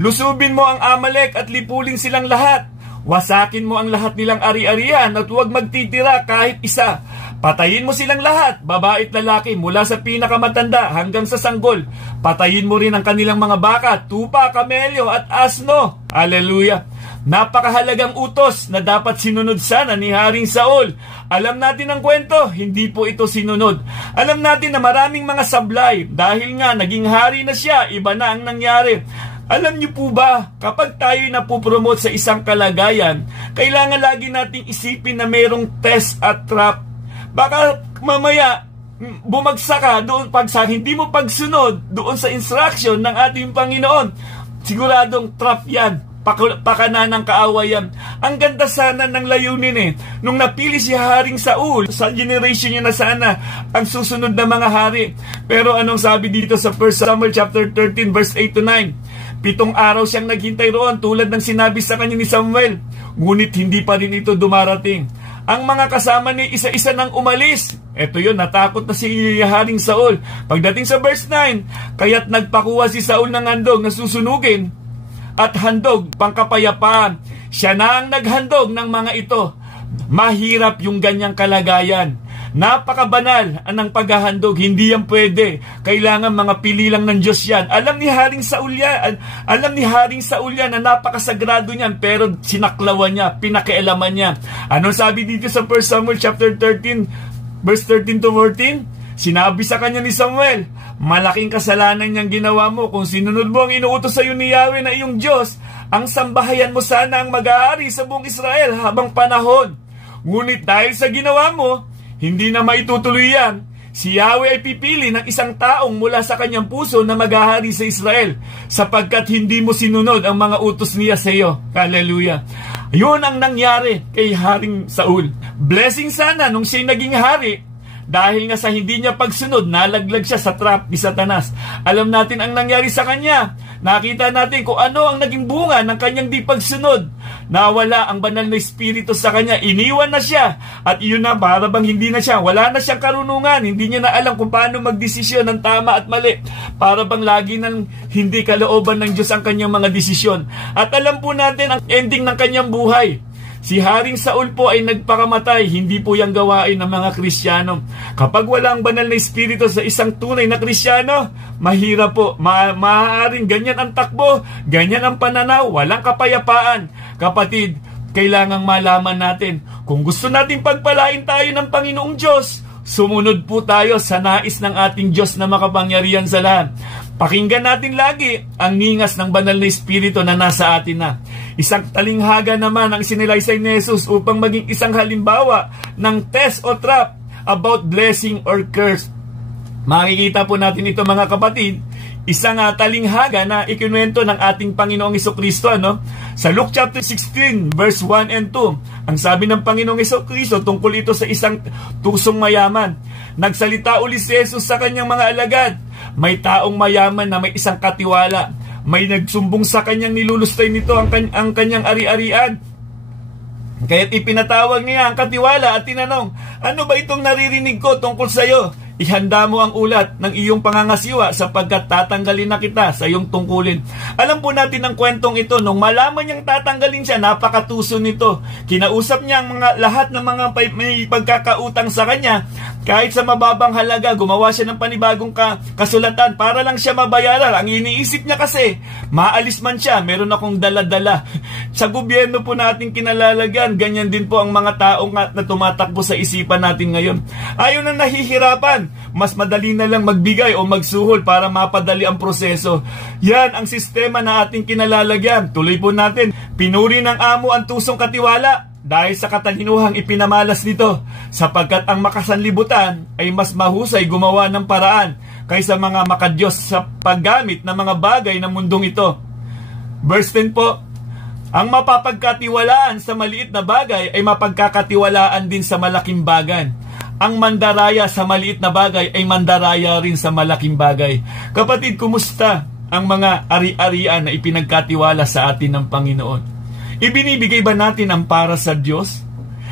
Lusubin mo ang Amalek at lipulin silang lahat. Wasakin mo ang lahat nilang ari-arian at huwag magtitira kahit isa. Patayin mo silang lahat, babae at lalaki, mula sa pinakamatanda hanggang sa sanggol. Patayin mo rin ang kanilang mga baka, tupa, kamelyo at asno. Hallelujah! Napakahalagang utos na dapat sinunod sana ni Haring Saul. Alam natin ang kwento, hindi po ito sinunod. Alam natin na maraming mga sablay dahil nga naging hari na siya, iba na ang nangyari. Alam niyo po ba, kapag tayo napupromote sa isang kalagayan, kailangan lagi nating isipin na mayroong test at trap. Baka mamaya bumagsak ka doon sa hindi mo pagsunod doon sa instruction ng ating Panginoon. Siguradong trap yan. Pakana ng kaawayan. Ang ganda sana ng layunin nung napili si Haring Saul, sa generation niya na sana ang susunod na mga hari. Pero anong sabi dito sa 1 Samuel chapter 13 verse 8 to 9? 7 araw siyang naghintay roon tulad ng sinabi sa kanya ni Samuel. Ngunit hindi pa rin ito dumarating. Ang mga kasama ni isa-isa nang umalis. Eto yun, natakot na si Haring Saul. Pagdating sa verse 9, kaya't nagpakuha si Saul ng handog na susunugin at handog pangkapayapaan. Siya na ang naghandog ng mga ito. Mahirap yung ganyang kalagayan. Napakabanal ang paghahandog. Hindi yan pwede. Kailangan mga pili lang ng Diyos yan. Alam ni Haring Saul yan na napakasagrado niyan, pero sinaklawan niya, pinakialaman niya. Anong sabi dito sa 1 Samuel chapter 13 verse 13 to 14? Sinabi sa kanya ni Samuel, malaking kasalanan niyang ginawa mo kung sinunod mo ang inuutos sa iyo ni Yahweh na iyong Diyos Ang sambahayan mo sana ang mag-aari sa buong Israel habang panahon. Ngunit dahil sa ginawa mo, hindi na maitutuloy yan. Si Yahweh ay pipili ng isang taong mula sa kanyang puso na mag-ahari sa Israel, sapagkat hindi mo sinunod ang mga utos niya sa iyo. Hallelujah. Yun ang nangyari kay Haring Saul. Blessing sana nung siya'y naging hari, dahil nga sa hindi niya pagsunod, nalaglag siya sa trap ni Satanas. Alam natin ang nangyari sa kanya. Nakita natin kung ano ang naging bunga ng kanyang di pagsunod. Nawala ang banal na espiritu sa kanya. Iniwan na siya. At iyon na, para bang hindi na siya. Wala na siyang karunungan. Hindi niya na alam kung paano magdesisyon ng tama at mali. Para bang lagi nang hindi kalooban ng Diyos ang kanyang mga desisyon. At alam po natin ang ending ng kanyang buhay. Si Haring Saul po ay nagpakamatay, hindi po yung gawain ng mga Kristiyano. Kapag wala ang banal na espiritu sa isang tunay na Kristiyano, mahirap po, maaaring ganyan ang takbo, ganyan ang pananaw, walang kapayapaan. Kapatid, kailangang malaman natin, kung gusto natin pagpalain tayo ng Panginoong Diyos, sumunod po tayo sa nais ng ating Diyos na makapangyarihan sa lahat. Pakinggan natin lagi ang ningas ng banal na espiritu na nasa atin na. Isang talinghaga naman ang sinilaysay ni Jesus upang maging isang halimbawa ng test o trap about blessing or curse. Makikita po natin ito mga kapatid, isang talinghaga na ikinuwento ng ating Panginoong Jesucristo, ano? Sa Luke chapter 16 verse 1 and 2, ang sabi ng Panginoong Jesucristo tungkol ito sa isang tusong mayaman. Nagsalita uli si Jesus sa kanyang mga alagad. May taong mayaman na may isang katiwala. May nagsumbong sa kanyang nilulustay nito ang kanyang ari-arian. Kaya't ipinatawag niya ang katiwala at tinanong, ano ba itong naririnig ko tungkol sa iyo? Ihanda mo ang ulat ng iyong pangangasiwa sapagkat tatanggalin na kita sa iyong tungkulin. Alam po natin ang kwentong ito. Nung malaman niyang tatanggalin siya, napakatuso nito. Kinausap niya ang lahat ng mga may pagkakautang sa kanya. Kahit sa mababang halaga, gumawa siya ng panibagong kasulatan para lang siya mabayaran. Ang iniisip niya kasi, maalis man siya, meron akong dala-dala. Sa gobyerno po natin kinalalagan, ganyan din po ang mga taong na tumatakbo sa isipan natin ngayon. Ayaw na nahihirapan. Mas madali na lang magbigay o magsuhol para mapadali ang proseso. Yan ang sistema na ating kinalalagyan. Tuloy po natin, pinuri ng amo ang tusong katiwala dahil sa katalinuhang ipinamalas nito, sapagkat ang makasanlibutan ay mas mahusay gumawa ng paraan kaysa mga makadyos sa paggamit ng mga bagay ng mundong ito. Verse 10 po, ang mapapagkatiwalaan sa maliit na bagay ay mapagkakatiwalaan din sa malaking bagay. Ang mandaraya sa maliit na bagay ay mandaraya rin sa malaking bagay. Kapatid, kumusta ang mga ari-arian na ipinagkatiwala sa atin ng Panginoon? Ibinibigay ba natin ang para sa Diyos?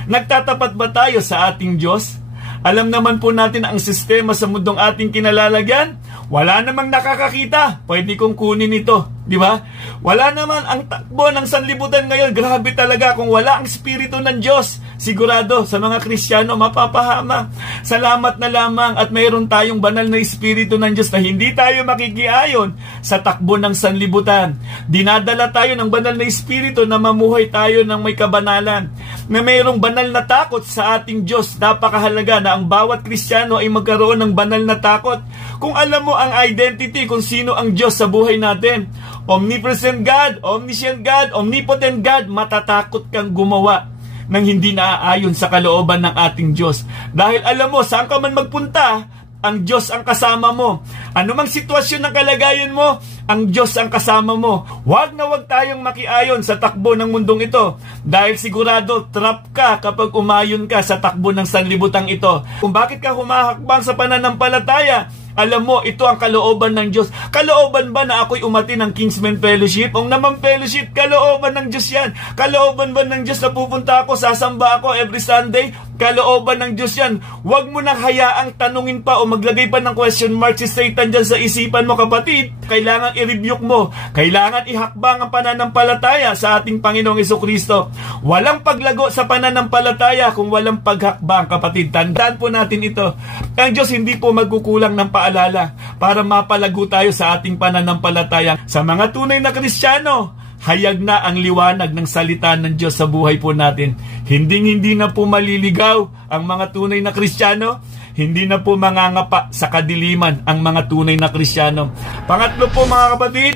Nagtatapat ba tayo sa ating Diyos? Alam naman po natin ang sistema sa mundong ating kinalalagyan. Wala namang nakakakita. Pwede kong kunin ito. Di ba? Wala naman ang takbo ng sanlibutan ngayon. Grabe talaga kung wala ang Espiritu ng Diyos. Sigurado sa mga Kristiyano mapapahama. Salamat na lamang at mayroon tayong banal na Espiritu ng Diyos na hindi tayo makikiayon sa takbo ng sanlibutan. Dinadala tayo ng banal na Espiritu na mamuhay tayo ng may kabanalan. Na mayroong banal na takot sa ating Diyos. Napakahalaga na ang bawat Kristiyano ay magkaroon ng banal na takot. Kung alam mo ang identity kung sino ang Diyos sa buhay natin, omnipresent God, omniscient God, omnipotent God, matatakot kang gumawa ng hindi naaayon sa kalooban ng ating Diyos. Dahil alam mo, saan ka man magpunta, ang Diyos ang kasama mo. Ano mang sitwasyon ng kalagayan mo, ang Diyos ang kasama mo. Huwag na huwag tayong makiayon sa takbo ng mundong ito. Dahil sigurado, trap ka kapag umayon ka sa takbo ng sanlibutang ito. Kung bakit ka humahakbang sa pananampalataya, alam mo, ito ang kalooban ng Diyos. Kalooban ba na ako'y umati ng Kingsmen Fellowship? O naman fellowship, kalooban ng Diyos yan. Kalooban ba ng Diyos na pupunta ako, sasamba ako every Sunday? Kalooban ng Diyos yan. Huwag mo nang hayaang tanungin pa o maglagay pa ng question mark si Satan dyan sa isipan mo, kapatid. Kailangan i-rebuke mo. Kailangan ihakbang ang pananampalataya sa ating Panginoong Jesucristo. Walang paglago sa pananampalataya kung walang paghakbang, kapatid. Tandaan po natin ito. Ang Diyos hindi po magkukulang ng paalala para mapalago tayo sa ating pananampalataya. Sa mga tunay na Kristiyano, hayag na ang liwanag ng salita ng Diyos sa buhay po natin. Hindi na po maliligaw ang mga tunay na Kristiyano. Hindi na po mangangapa sa kadiliman ang mga tunay na Kristiyano. Pangatlo po mga kapatid,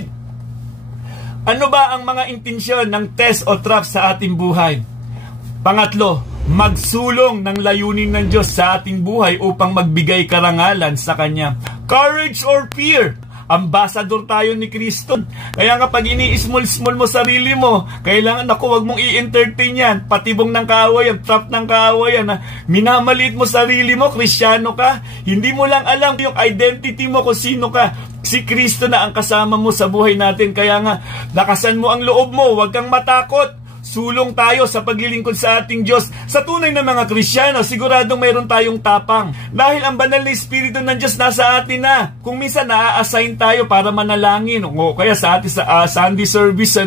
Ano ba ang mga intensyon ng test o trap sa ating buhay? Pangatlo, magsulong ng layunin ng Diyos sa ating buhay upang magbigay karangalan sa Kanya. Courage or fear? Ambassador tayo ni Kristo. Kaya nga pag ini-small mo sarili mo, kailangan wag mong i-entertain yan. Patibong ng kaawayan, trap ng kaawayan. Minamaliit mo sarili mo, Kristiyano ka. Hindi mo lang alam yung identity mo kung sino ka. Si Kristo na ang kasama mo sa buhay natin. Kaya nga, lakasan mo ang loob mo, huwag kang matakot. Sulong tayo sa paglilingkod sa ating Diyos. Sa tunay na mga Kristiyano, siguradong mayroon tayong tapang. Dahil ang banal na Espiritu ng Diyos nasa atin na. Kung minsan na-assign tayo para manalangin, o kaya sa atin sa Sunday service,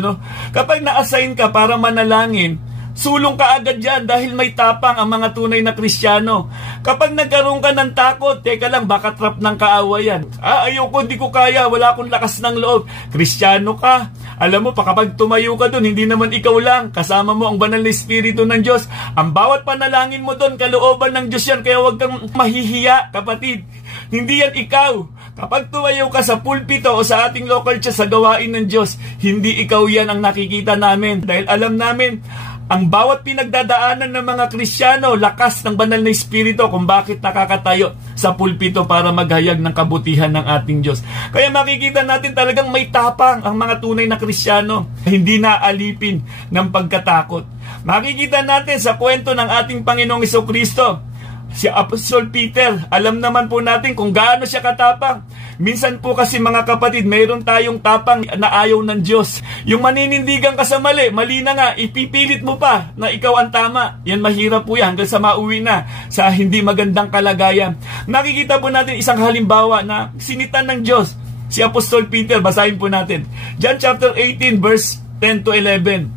kapag na-assign ka para manalangin, sulong ka agad dyan dahil may tapang ang mga tunay na Kristiyano. Kapag nagkaroon ka ng takot, teka lang, baka trap ng kaawayan. Ayoko, hindi ko kaya, wala akong lakas ng loob. Kristiyano ka. Alam mo, kapag tumayo ka dun, hindi naman ikaw lang. Kasama mo ang banal na Espiritu ng Diyos. Ang bawat panalangin mo dun, kalooban ng Diyos yan. Kaya huwag kang mahihiya, kapatid. Hindi yan ikaw. Kapag tumayo ka sa pulpito o sa ating local church sa gawain ng Diyos, hindi ikaw yan ang nakikita namin. Dahil alam namin, ang bawat pinagdadaanan ng mga Kristiyano, lakas ng banal na Espiritu kung bakit nakakatayo sa pulpito para maghayag ng kabutihan ng ating Diyos. Kaya makikita natin talagang may tapang ang mga tunay na Kristiyano. Hindi na alipin ng pagkatakot. Makikita natin sa kwento ng ating Panginoong Jesucristo. Si Apostol Peter, alam naman po natin kung gaano siya katapang. Minsan po kasi mga kapatid, mayroon tayong tapang na ayaw ng Diyos. Yung maninindigan ka sa mali, mali na nga, ipipilit mo pa na ikaw ang tama. Yan mahirap po yan hanggang sa mauwi na sa hindi magandang kalagayan. Nakikita po natin isang halimbawa na sinitan ng Diyos. Si Apostol Peter, basahin po natin. John chapter 18 verse 10 to 11.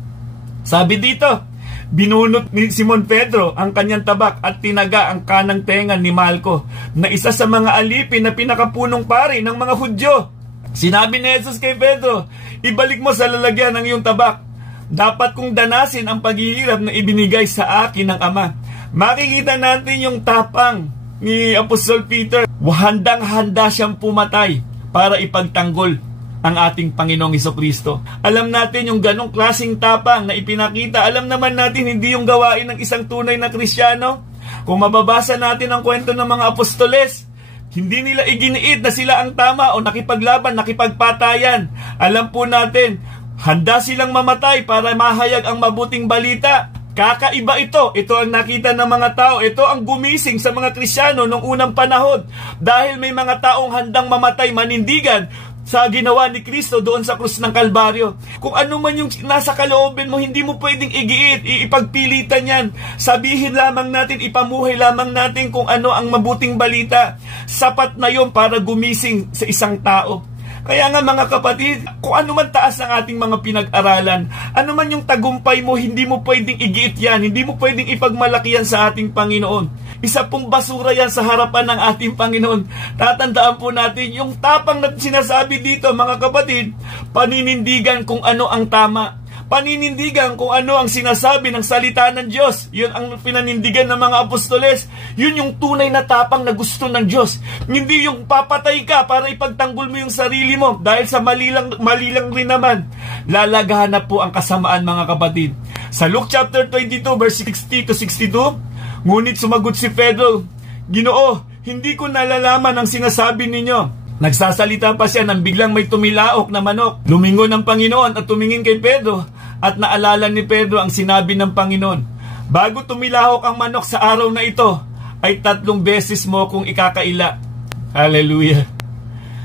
Sabi dito, binunot ni Simon Pedro ang kanyang tabak at tinaga ang kanang tenga ni Malco na isa sa mga alipin na pinakapunong pari ng mga Hudyo. Sinabi ni Jesus kay Pedro, ibalik mo sa lalagyan ng iyong tabak. Dapat kong danasin ang paghihirap na ibinigay sa akin ng Ama. Makikita natin yung tapang ni Apostol Peter. Handang-handa siyang pumatay para ipagtanggol ang ating Panginoong Jesucristo. Alam natin yung ganong klaseng tapang na ipinakita. Alam naman natin hindi yung gawain ng isang tunay na Kristiyano. Kung mababasa natin ang kwento ng mga apostoles, hindi nila iginiit na sila ang tama o nakipaglaban, nakipagpatayan. Alam po natin, handa silang mamatay para mahayag ang mabuting balita. Kakaiba ito. Ito ang nakita ng mga tao. Ito ang gumising sa mga Kristiyano noong unang panahon. Dahil may mga taong handang mamatay manindigan sa ginawa ni Kristo doon sa krus ng Kalbaryo. Kung ano man yung nasa kaloobin mo, hindi mo pwedeng igiit, ipagpilitan yan. Sabihin lamang natin, ipamuhay lamang natin kung ano ang mabuting balita. Sapat na yon para gumising sa isang tao. Kaya nga mga kapatid, kung ano man taas ang ating mga pinag-aralan, ano man yung tagumpay mo, hindi mo pwedeng igiit yan, hindi mo pwedeng ipagmalaki yan sa ating Panginoon. Isa pong basura yan sa harapan ng ating Panginoon. Tatandaan po natin yung tapang na sinasabi dito mga kapatid, paninindigan kung ano ang tama. Paninindigan kung ano ang sinasabi ng salita ng Diyos. Yun ang pinanindigan ng mga apostoles. Yun yung tunay na tapang na gusto ng Diyos. Hindi yung papatay ka para ipagtanggol mo yung sarili mo. Dahil sa mali lang rin naman. Lalagahan na po ang kasamaan mga kapatid. Sa Luke chapter 22 verse 60 to 62, ngunit sumagot si Pedro, Ginoo, hindi ko nalalaman ang sinasabi ninyo. Nagsasalita pa siya nang biglang may tumilaok na manok. Lumingon ng Panginoon at tumingin kay Pedro at naalala ni Pedro ang sinabi ng Panginoon. Bago tumilahok ang manok sa araw na ito, ay 3 beses mo kung ikakaila. Hallelujah.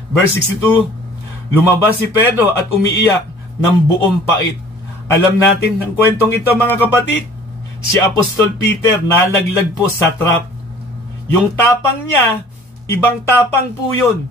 Verse 62, lumabas si Pedro at umiiyak ng buong pait. Alam natin ang kwentong ito mga kapatid. Si Apostol Peter nalaglag po sa trap. Yung tapang niya, ibang tapang po yun.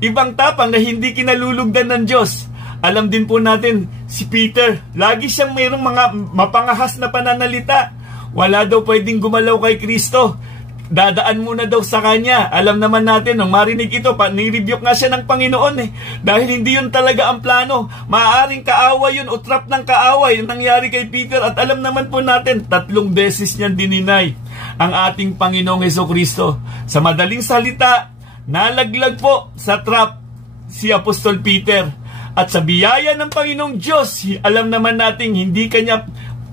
Ibang tapang na hindi kinalulugdan ng Diyos. Alam din po natin, si Peter, lagi siyang mayroong mga mapangahas na pananalita. Wala daw pwedeng gumalaw kay Kristo. Dadaan muna daw sa Kanya. Alam naman natin, nung marinig ito, nirebuke nga siya ng Panginoon Dahil hindi yun talaga ang plano. Maaaring kaaway yun o trap ng kaaway yung nangyari kay Peter. At alam naman po natin, 3 beses niyan dininay ang ating Panginoong Jesucristo. Sa madaling salita, nalaglag po sa trap si Apostol Peter. At sa biyaya ng Panginoong Diyos, alam naman natin hindi Kanya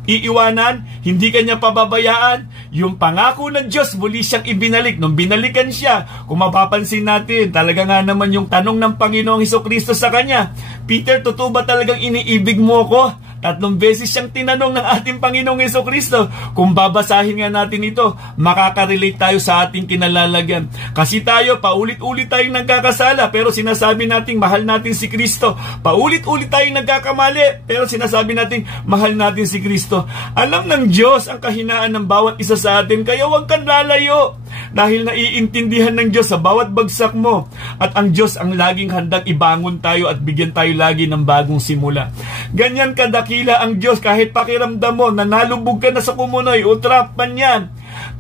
iiwanan, hindi Kanya pababayaan. Yung pangako ng Diyos, muli siyang ibinalik. Nung binalikan siya, kung mapapansin natin, talaga nga naman yung tanong ng Panginoong Hesukristo sa Kanya, Peter, totoo ba talagang iniibig mo ko? 3 beses siyang tinanong ng ating Panginoong Hesukristo. Kung babasahin nga natin ito, makaka-relate tayo sa ating kinalalagyan. Kasi tayo, paulit-ulit tayong nagkakasala, pero sinasabi natin mahal natin si Kristo. Paulit-ulit tayong nagkakamali, pero sinasabi natin mahal natin si Kristo. Alam ng Diyos ang kahinaan ng bawat isa sa atin, kaya huwag kang lalayo. Dahil naiintindihan ng Diyos sa bawat bagsak mo. At ang Diyos ang laging handang ibangon tayo at bigyan tayo lagi ng bagong simula. Ganyan kadakila ang Diyos, kahit pakiramdam mo na nalubog ka na sa kumunoy o trap man yan.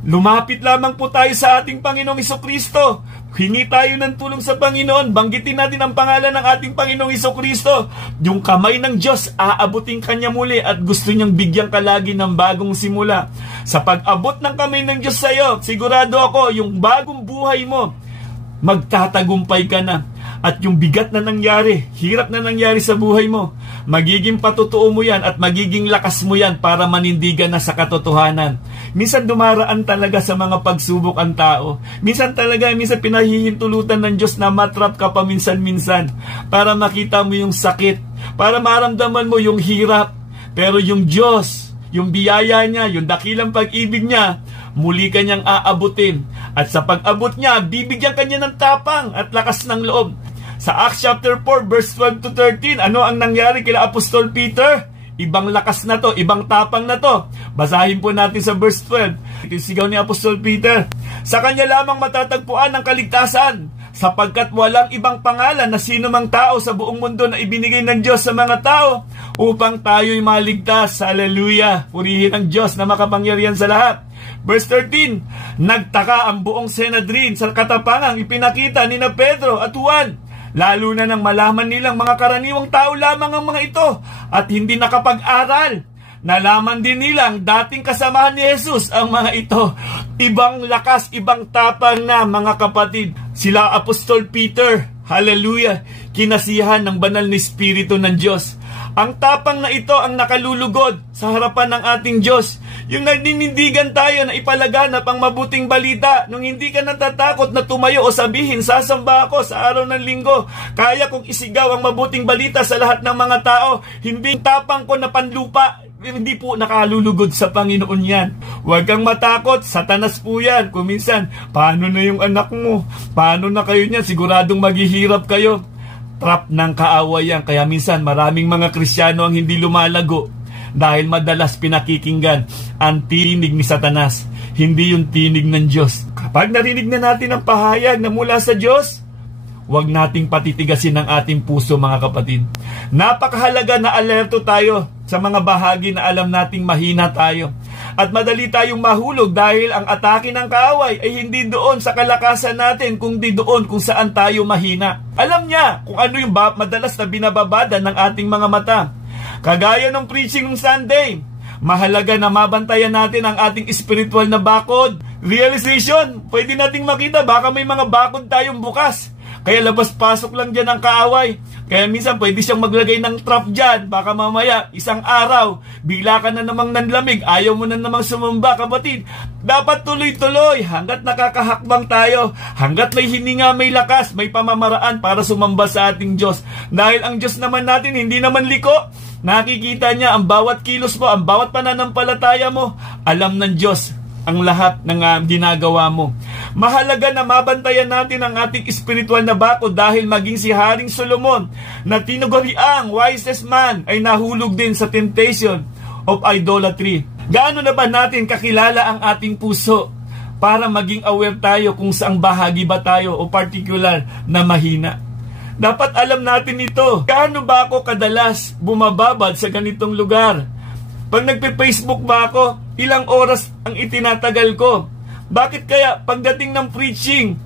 Lumapit lamang po tayo sa ating Panginoong Hesukristo. Hingi tayo ng tulong sa Panginoon. Banggitin natin ang pangalan ng ating Panginoong Hesukristo. Yung kamay ng Diyos, aabutin Kanya muli at gusto niyang bigyan ka lagi ng bagong simula. Sa pag-abot ng kamay ng Diyos sa iyo, sigurado ako, yung bagong buhay mo, magtatagumpay ka na. At yung bigat na nangyari, hirap na nangyari sa buhay mo, magiging patutuo mo yan at magiging lakas mo yan para manindigan na sa katotohanan. Minsan dumaraan talaga sa mga pagsubok ang tao. Minsan pinahihintulutan ng Diyos na matrap ka pa minsan-minsan para makita mo yung sakit, para maramdaman mo yung hirap. Pero yung Diyos, yung biyaya niya, yung dakilang pag-ibig niya, muli Kanyang aabutin. At sa pag-abot niya, bibigyan Kanya ng tapang at lakas ng loob. Sa Acts chapter 4, verse 12 to 13, ano ang nangyari kila Apostol Peter? Ibang lakas na to, ibang tapang na to. Basahin po natin sa verse 12. Sigaw ni Apostol Peter, sa Kanya lamang matatagpuan ang kaligtasan, sapagkat walang ibang pangalan na sino mang tao sa buong mundo na ibinigay ng Diyos sa mga tao upang tayo'y maligtas. Hallelujah! Purihin ang Diyos na makapangyarihan sa lahat. Verse 13, nagtaka ang buong Sanhedrin sa katapangang ipinakita ni na Pedro at Juan. Lalo na nang malaman nilang mga karaniwang tao lamang ang mga ito at hindi nakapag-aral. Nalaman din nilang dating kasamahan ni Jesus ang mga ito. Ibang lakas, ibang tapang na mga kapatid. Sila Apostol Peter, hallelujah, kinasihan ng banal na Espiritu ng Diyos. Ang tapang na ito ang nakalulugod sa harapan ng ating Diyos. Yung nagdinindigan tayo na ipalaganap ang mabuting balita nung hindi ka natatakot na tumayo o sabihin, sasamba ako sa araw ng linggo. Kaya kong isigaw ang mabuting balita sa lahat ng mga tao. Hindi tapang ko na panlupa. Hindi po nakalulugod sa Panginoon yan. Huwag kang matakot, Satanas po yan. Kung minsan, paano na yung anak mo? Paano na kayo niyan? Siguradong maghihirap kayo. Trap ng kaaway yan. Kaya minsan maraming mga Kristiyano ang hindi lumalago dahil madalas pinakikinggan ang tinig ni Satanas, hindi yung tinig ng Diyos. Kapag narinig na natin ang pahayag na mula sa Diyos, huwag nating patitigasin ang ating puso mga kapatid. Napakahalaga na alerto tayo sa mga bahagi na alam nating mahina tayo. At madali tayong mahulog dahil ang atake ng kaaway ay hindi doon sa kalakasan natin, kundi doon kung saan tayo mahina. Alam niya kung ano yung madalas na binababada ng ating mga mata. Kagaya ng preaching ng Sunday, mahalaga na mabantayan natin ang ating spiritual na bakod. Realization, pwede nating makita baka may mga bakod tayong bukas. Kaya labas-pasok lang dyan ang kaaway. Kaya minsan pwede siyang maglagay ng trap dyan. Baka mamaya, isang araw, bigla ka na namang nanlamig. Ayaw mo na namang sumamba, kapatid. Dapat tuloy-tuloy hanggat nakakahakbang tayo. Hanggat may hininga, may lakas, may pamamaraan para sumamba sa ating Diyos. Dahil ang Diyos naman natin, hindi naman liko. Nakikita niya ang bawat kilos mo, ang bawat pananampalataya mo. Alam ng Diyos ang lahat ng ginagawa mo. Mahalaga na mabantayan natin ang ating spiritual na bakod dahil maging si Haring Solomon na tinuguriang wisest man ay nahulog din sa temptation of idolatry. Gaano na ba natin kakilala ang ating puso para maging aware tayo kung saang bahagi ba tayo o particular na mahina? Dapat alam natin ito. Gaano ba ako kadalas bumababad sa ganitong lugar? Pag nagpe-Facebook ba ako, ilang oras ang itinatagal ko? Bakit kaya pagdating ng preaching,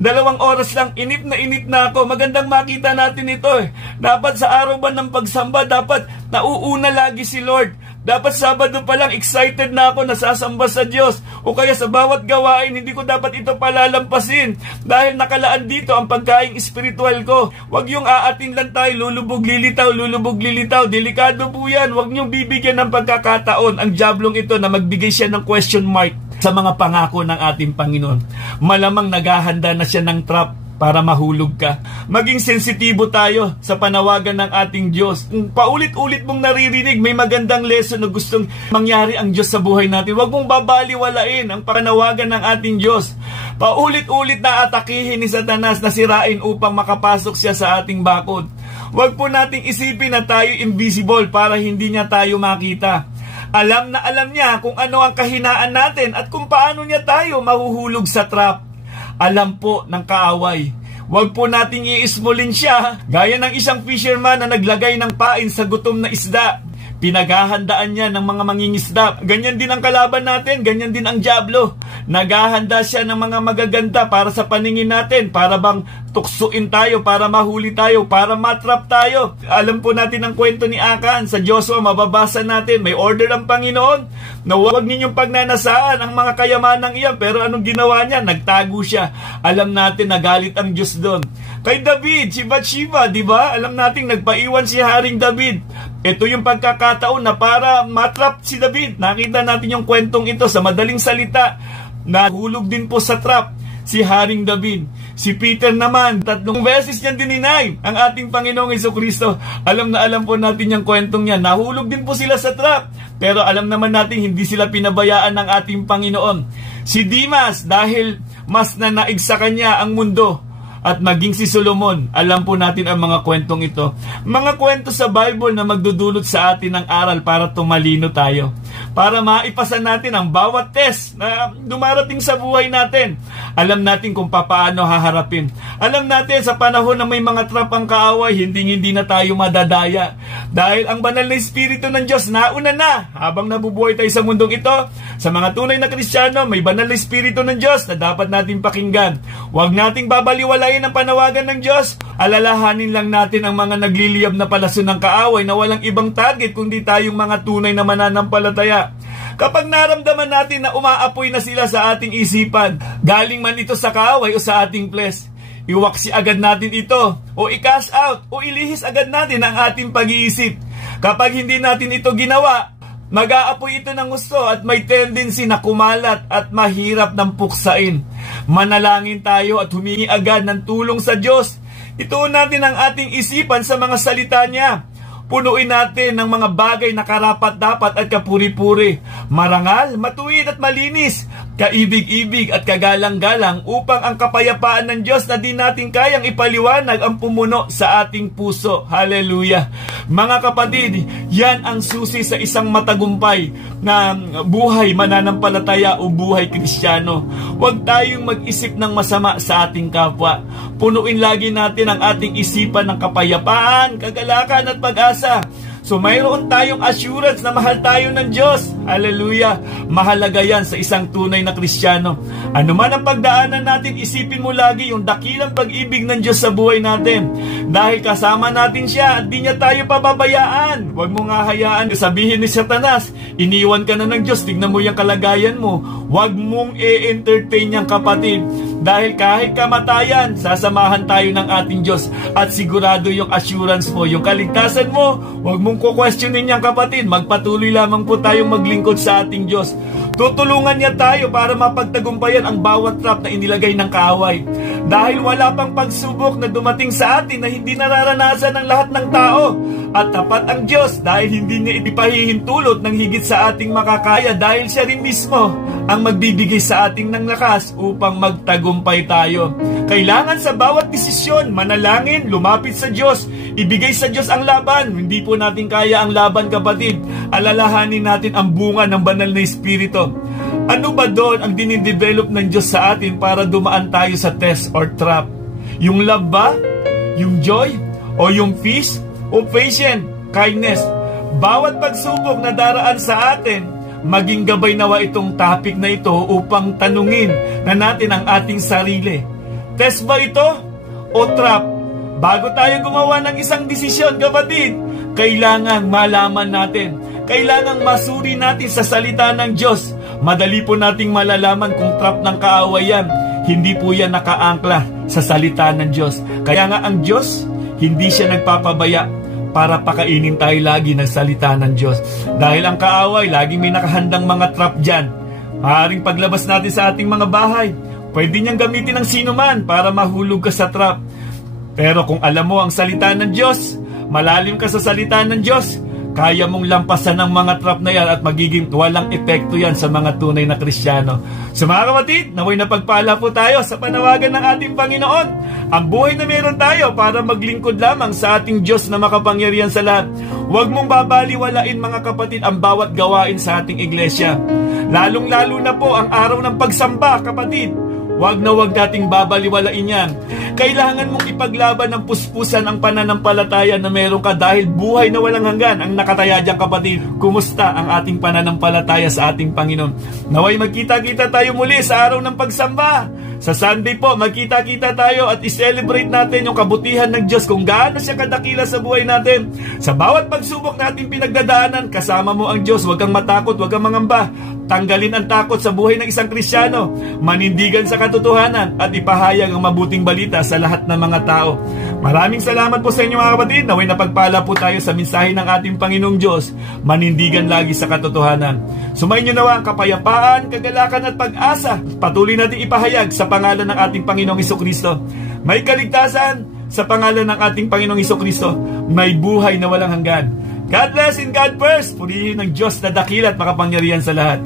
2 oras lang, init na ako. Magandang makita natin ito eh. Dapat sa araw ba ng pagsamba, dapat nauuna lagi si Lord. Dapat Sabado pa lang, excited na ako, nasasamba sa Diyos. O kaya sa bawat gawain, hindi ko dapat ito palalampasin. Dahil nakalaan dito ang pagkaing espiritual ko. Huwag yung aatin lang tayo, lulubog lilitaw. Delikado po yan. Huwag niyong bibigyan ng pagkakataon ang diablong ito na magbigay siya ng question mark sa mga pangako ng ating Panginoon. Malamang naghahanda na siya ng trap para mahulog ka. Maging sensitibo tayo sa panawagan ng ating Diyos. Paulit-ulit mong naririnig, may magandang lesson na gustong mangyari ang Diyos sa buhay natin. Huwag mong babaliwalain ang panawagan ng ating Diyos. Paulit-ulit na atakihin ni Satanas na sirain upang makapasok siya sa ating bakod. Huwag po nating isipin na tayo invisible para hindi niya tayo makita. Alam na alam niya kung ano ang kahinaan natin at kung paano niya tayo mahuhulog sa trap. Alam po ng kaaway. Huwag po nating iismulin siya gaya ng isang fisherman na naglagay ng pain sa gutom na isda. Pinaghahandaan niya ng mga mangingisda. Ganyan din ang kalaban natin, ganyan din ang diablo. Naghahanda siya ng mga magaganda para sa paningin natin, para bang tuksuin tayo, para mahuli tayo, para matrap tayo. Alam po natin ang kwento ni Akan sa Joshua, mababasa natin, may order ang Panginoon na huwag ninyong pagnanasaan ang mga kayamanang iyan. Pero anong ginawa niya? Nagtago siya. Alam natin nagalit ang Diyos doon. Kay David, si Bathsheba, di ba? Alam nating nagpaiwan si Haring David. Ito yung pagkakataon na para matrap si David. Nakita natin yung kwentong ito sa madaling salita. Nahulog din po sa trap si Haring David. Si Peter naman, 3 beses niyang dininay ang ating Panginoong Jesucristo. Alam na alam po natin yung kwentong yan. Nahulog din po sila sa trap. Pero alam naman natin hindi sila pinabayaan ng ating Panginoon. Si Dimas, dahil mas nanaig sa kanya ang mundo, at maging si Solomon, alam po natin ang mga kwentong ito. Mga kwento sa Bible na magdudulot sa atin ng aral para tumalino tayo. Para maipasa natin ang bawat test na dumarating sa buhay natin. Alam natin kung paano haharapin. Alam natin sa panahon na may mga trap ang kaaway, hindi na tayo madadaya. Dahil ang banal na Espiritu ng Diyos nauna na habang nabubuhay tayo sa mundong ito. Sa mga tunay na Kristiyano, may banal na Espiritu ng Diyos na dapat natin pakinggan. Huwag nating babaliwalain ang panawagan ng Diyos. Alalahanin lang natin ang mga nagliliyab na palaso ng kaaway na walang ibang target kundi tayong mga tunay na mananampalataya. Kapag naramdaman natin na umaapoy na sila sa ating isipan, galing man ito sa kaaway o sa ating flesh, iwaksi agad natin ito o i-cash out o ilihis agad natin ang ating pag-iisip. Kapag hindi natin ito ginawa, mag-aapoy ito ng gusto at may tendency na kumalat at mahirap ng puksain. Manalangin tayo at humingi agad ng tulong sa Diyos. Ituon natin ang ating isipan sa mga salita niya. Punuin natin ng mga bagay na karapat-dapat at kapuri-puri, marangal, matuwid at malinis, kaibig-ibig at kagalang-galang upang ang kapayapaan ng Diyos na di natin kayang ipaliwanag ang pumuno sa ating puso. Hallelujah! Mga kapatid, yan ang susi sa isang matagumpay na buhay mananampalataya o buhay Kristiyano. Huwag tayong mag-isip ng masama sa ating kapwa. Punuin lagi natin ang ating isipan ng kapayapaan, kagalakan at pag-asa. So mayroon tayong assurance na mahal tayo ng Diyos. Hallelujah! Mahalaga yan sa isang tunay na Kristiyano. Ano man ang pagdaanan natin, isipin mo lagi yung dakilang pag-ibig ng Diyos sa buhay natin. Dahil kasama natin siya at di niya tayo pababayaan. Huwag mo nga hayaan sabihin ni Satanas, iniwan ka na ng Diyos, tignan mo yung kalagayan mo. Huwag mong i-entertain niyang kapatid. Dahil kahit kamatayan, sasamahan tayo ng ating Diyos. At sigurado yung assurance mo, yung kaligtasan mo, huwag mong kukwestiyonin niyang kapatid. Magpatuloy lamang po tayong maglingkod sa ating Diyos. Tutulungan niya tayo para mapagtagumpayan ang bawat trap na inilagay ng kaaway. Dahil wala pang pagsubok na dumating sa atin na hindi nararanasan ng lahat ng tao. At tapat ang Diyos dahil hindi niya ipahihintulot ng higit sa ating makakaya dahil siya rin mismo ang magbibigay sa ating ng lakas upang magtagumpay tayo. Kailangan sa bawat desisyon, manalangin, lumapit sa Diyos, ibigay sa Diyos ang laban. Hindi po natin kaya ang laban, kapatid. Alalahanin natin ang bunga ng banal na Espiritu. Ano ba doon ang dinidevelop ng Diyos sa atin para dumaan tayo sa test or trap? Yung love ba? Yung joy? O yung peace? O patient? Kindness? Bawat pagsubok na daraan sa atin, maging gabay nawa itong topic na ito upang tanungin na natin ang ating sarili. Test ba ito o trap? Bago tayo gumawa ng isang desisyon, kapatid, kailangan malaman natin Kailangang masuri natin sa salita ng Diyos. Madali po nating malalaman kung trap ng kaaway yan. Hindi po yan nakaangkla sa salita ng Diyos. Kaya nga ang Diyos, hindi siya nagpapabaya para pakainin tayo lagi ng salita ng Diyos. Dahil ang kaaway, laging may nakahandang mga trap dyan. Maaaring paglabas natin sa ating mga bahay, pwede niyang gamitin ng sino man para mahulog ka sa trap. Pero kung alam mo ang salita ng Diyos, malalim ka sa salita ng Diyos, kaya mong lampasan ng mga trap na yan at magiging walang epekto yan sa mga tunay na Kristiyano. So mga kapatid, naway napagpala po tayo sa panawagan ng ating Panginoon. Ang buhay na meron tayo para maglingkod lamang sa ating Diyos na makapangyarihan sa lahat. Huwag mong babaliwalain mga kapatid ang bawat gawain sa ating iglesia. Lalong-lalo na po ang araw ng pagsamba, kapatid. Huwag na huwag nating babaliwalain yan. Kailangan mong ipaglaban ng puspusan ang pananampalataya na meron ka dahil buhay na walang hanggan ang nakataya dyan, kapatid. Kumusta ang ating pananampalataya sa ating Panginoon? Naway magkita-kita tayo muli sa araw ng pagsamba. Sa Sunday po, magkita-kita tayo at i-celebrate natin yung kabutihan ng Diyos kung gaano siya kadakila sa buhay natin. Sa bawat pagsubok natin pinagdadaanan, kasama mo ang Diyos. Huwag kang matakot, huwag kang mangamba. Tanggalin ang takot sa buhay ng isang Kristiyano. Manindigan sa katotohanan at ipahayag ang mabuting balita sa lahat ng mga tao. Maraming salamat po sa inyo mga kapatid. Naway napagpala po tayo sa mensahe ng ating Panginoong Diyos. Manindigan lagi sa katotohanan. Sumayin niyo nawa ang kapayapaan, kagalakan at pag-asa. Patuloy natin ipahayag sa pangalan ng ating Panginoong Hesukristo. May kaligtasan sa pangalan ng ating Panginoong Hesukristo. May buhay na walang hanggan. God bless and God first. Purihin ng Diyos na dakila at makapangyarihan sa lahat.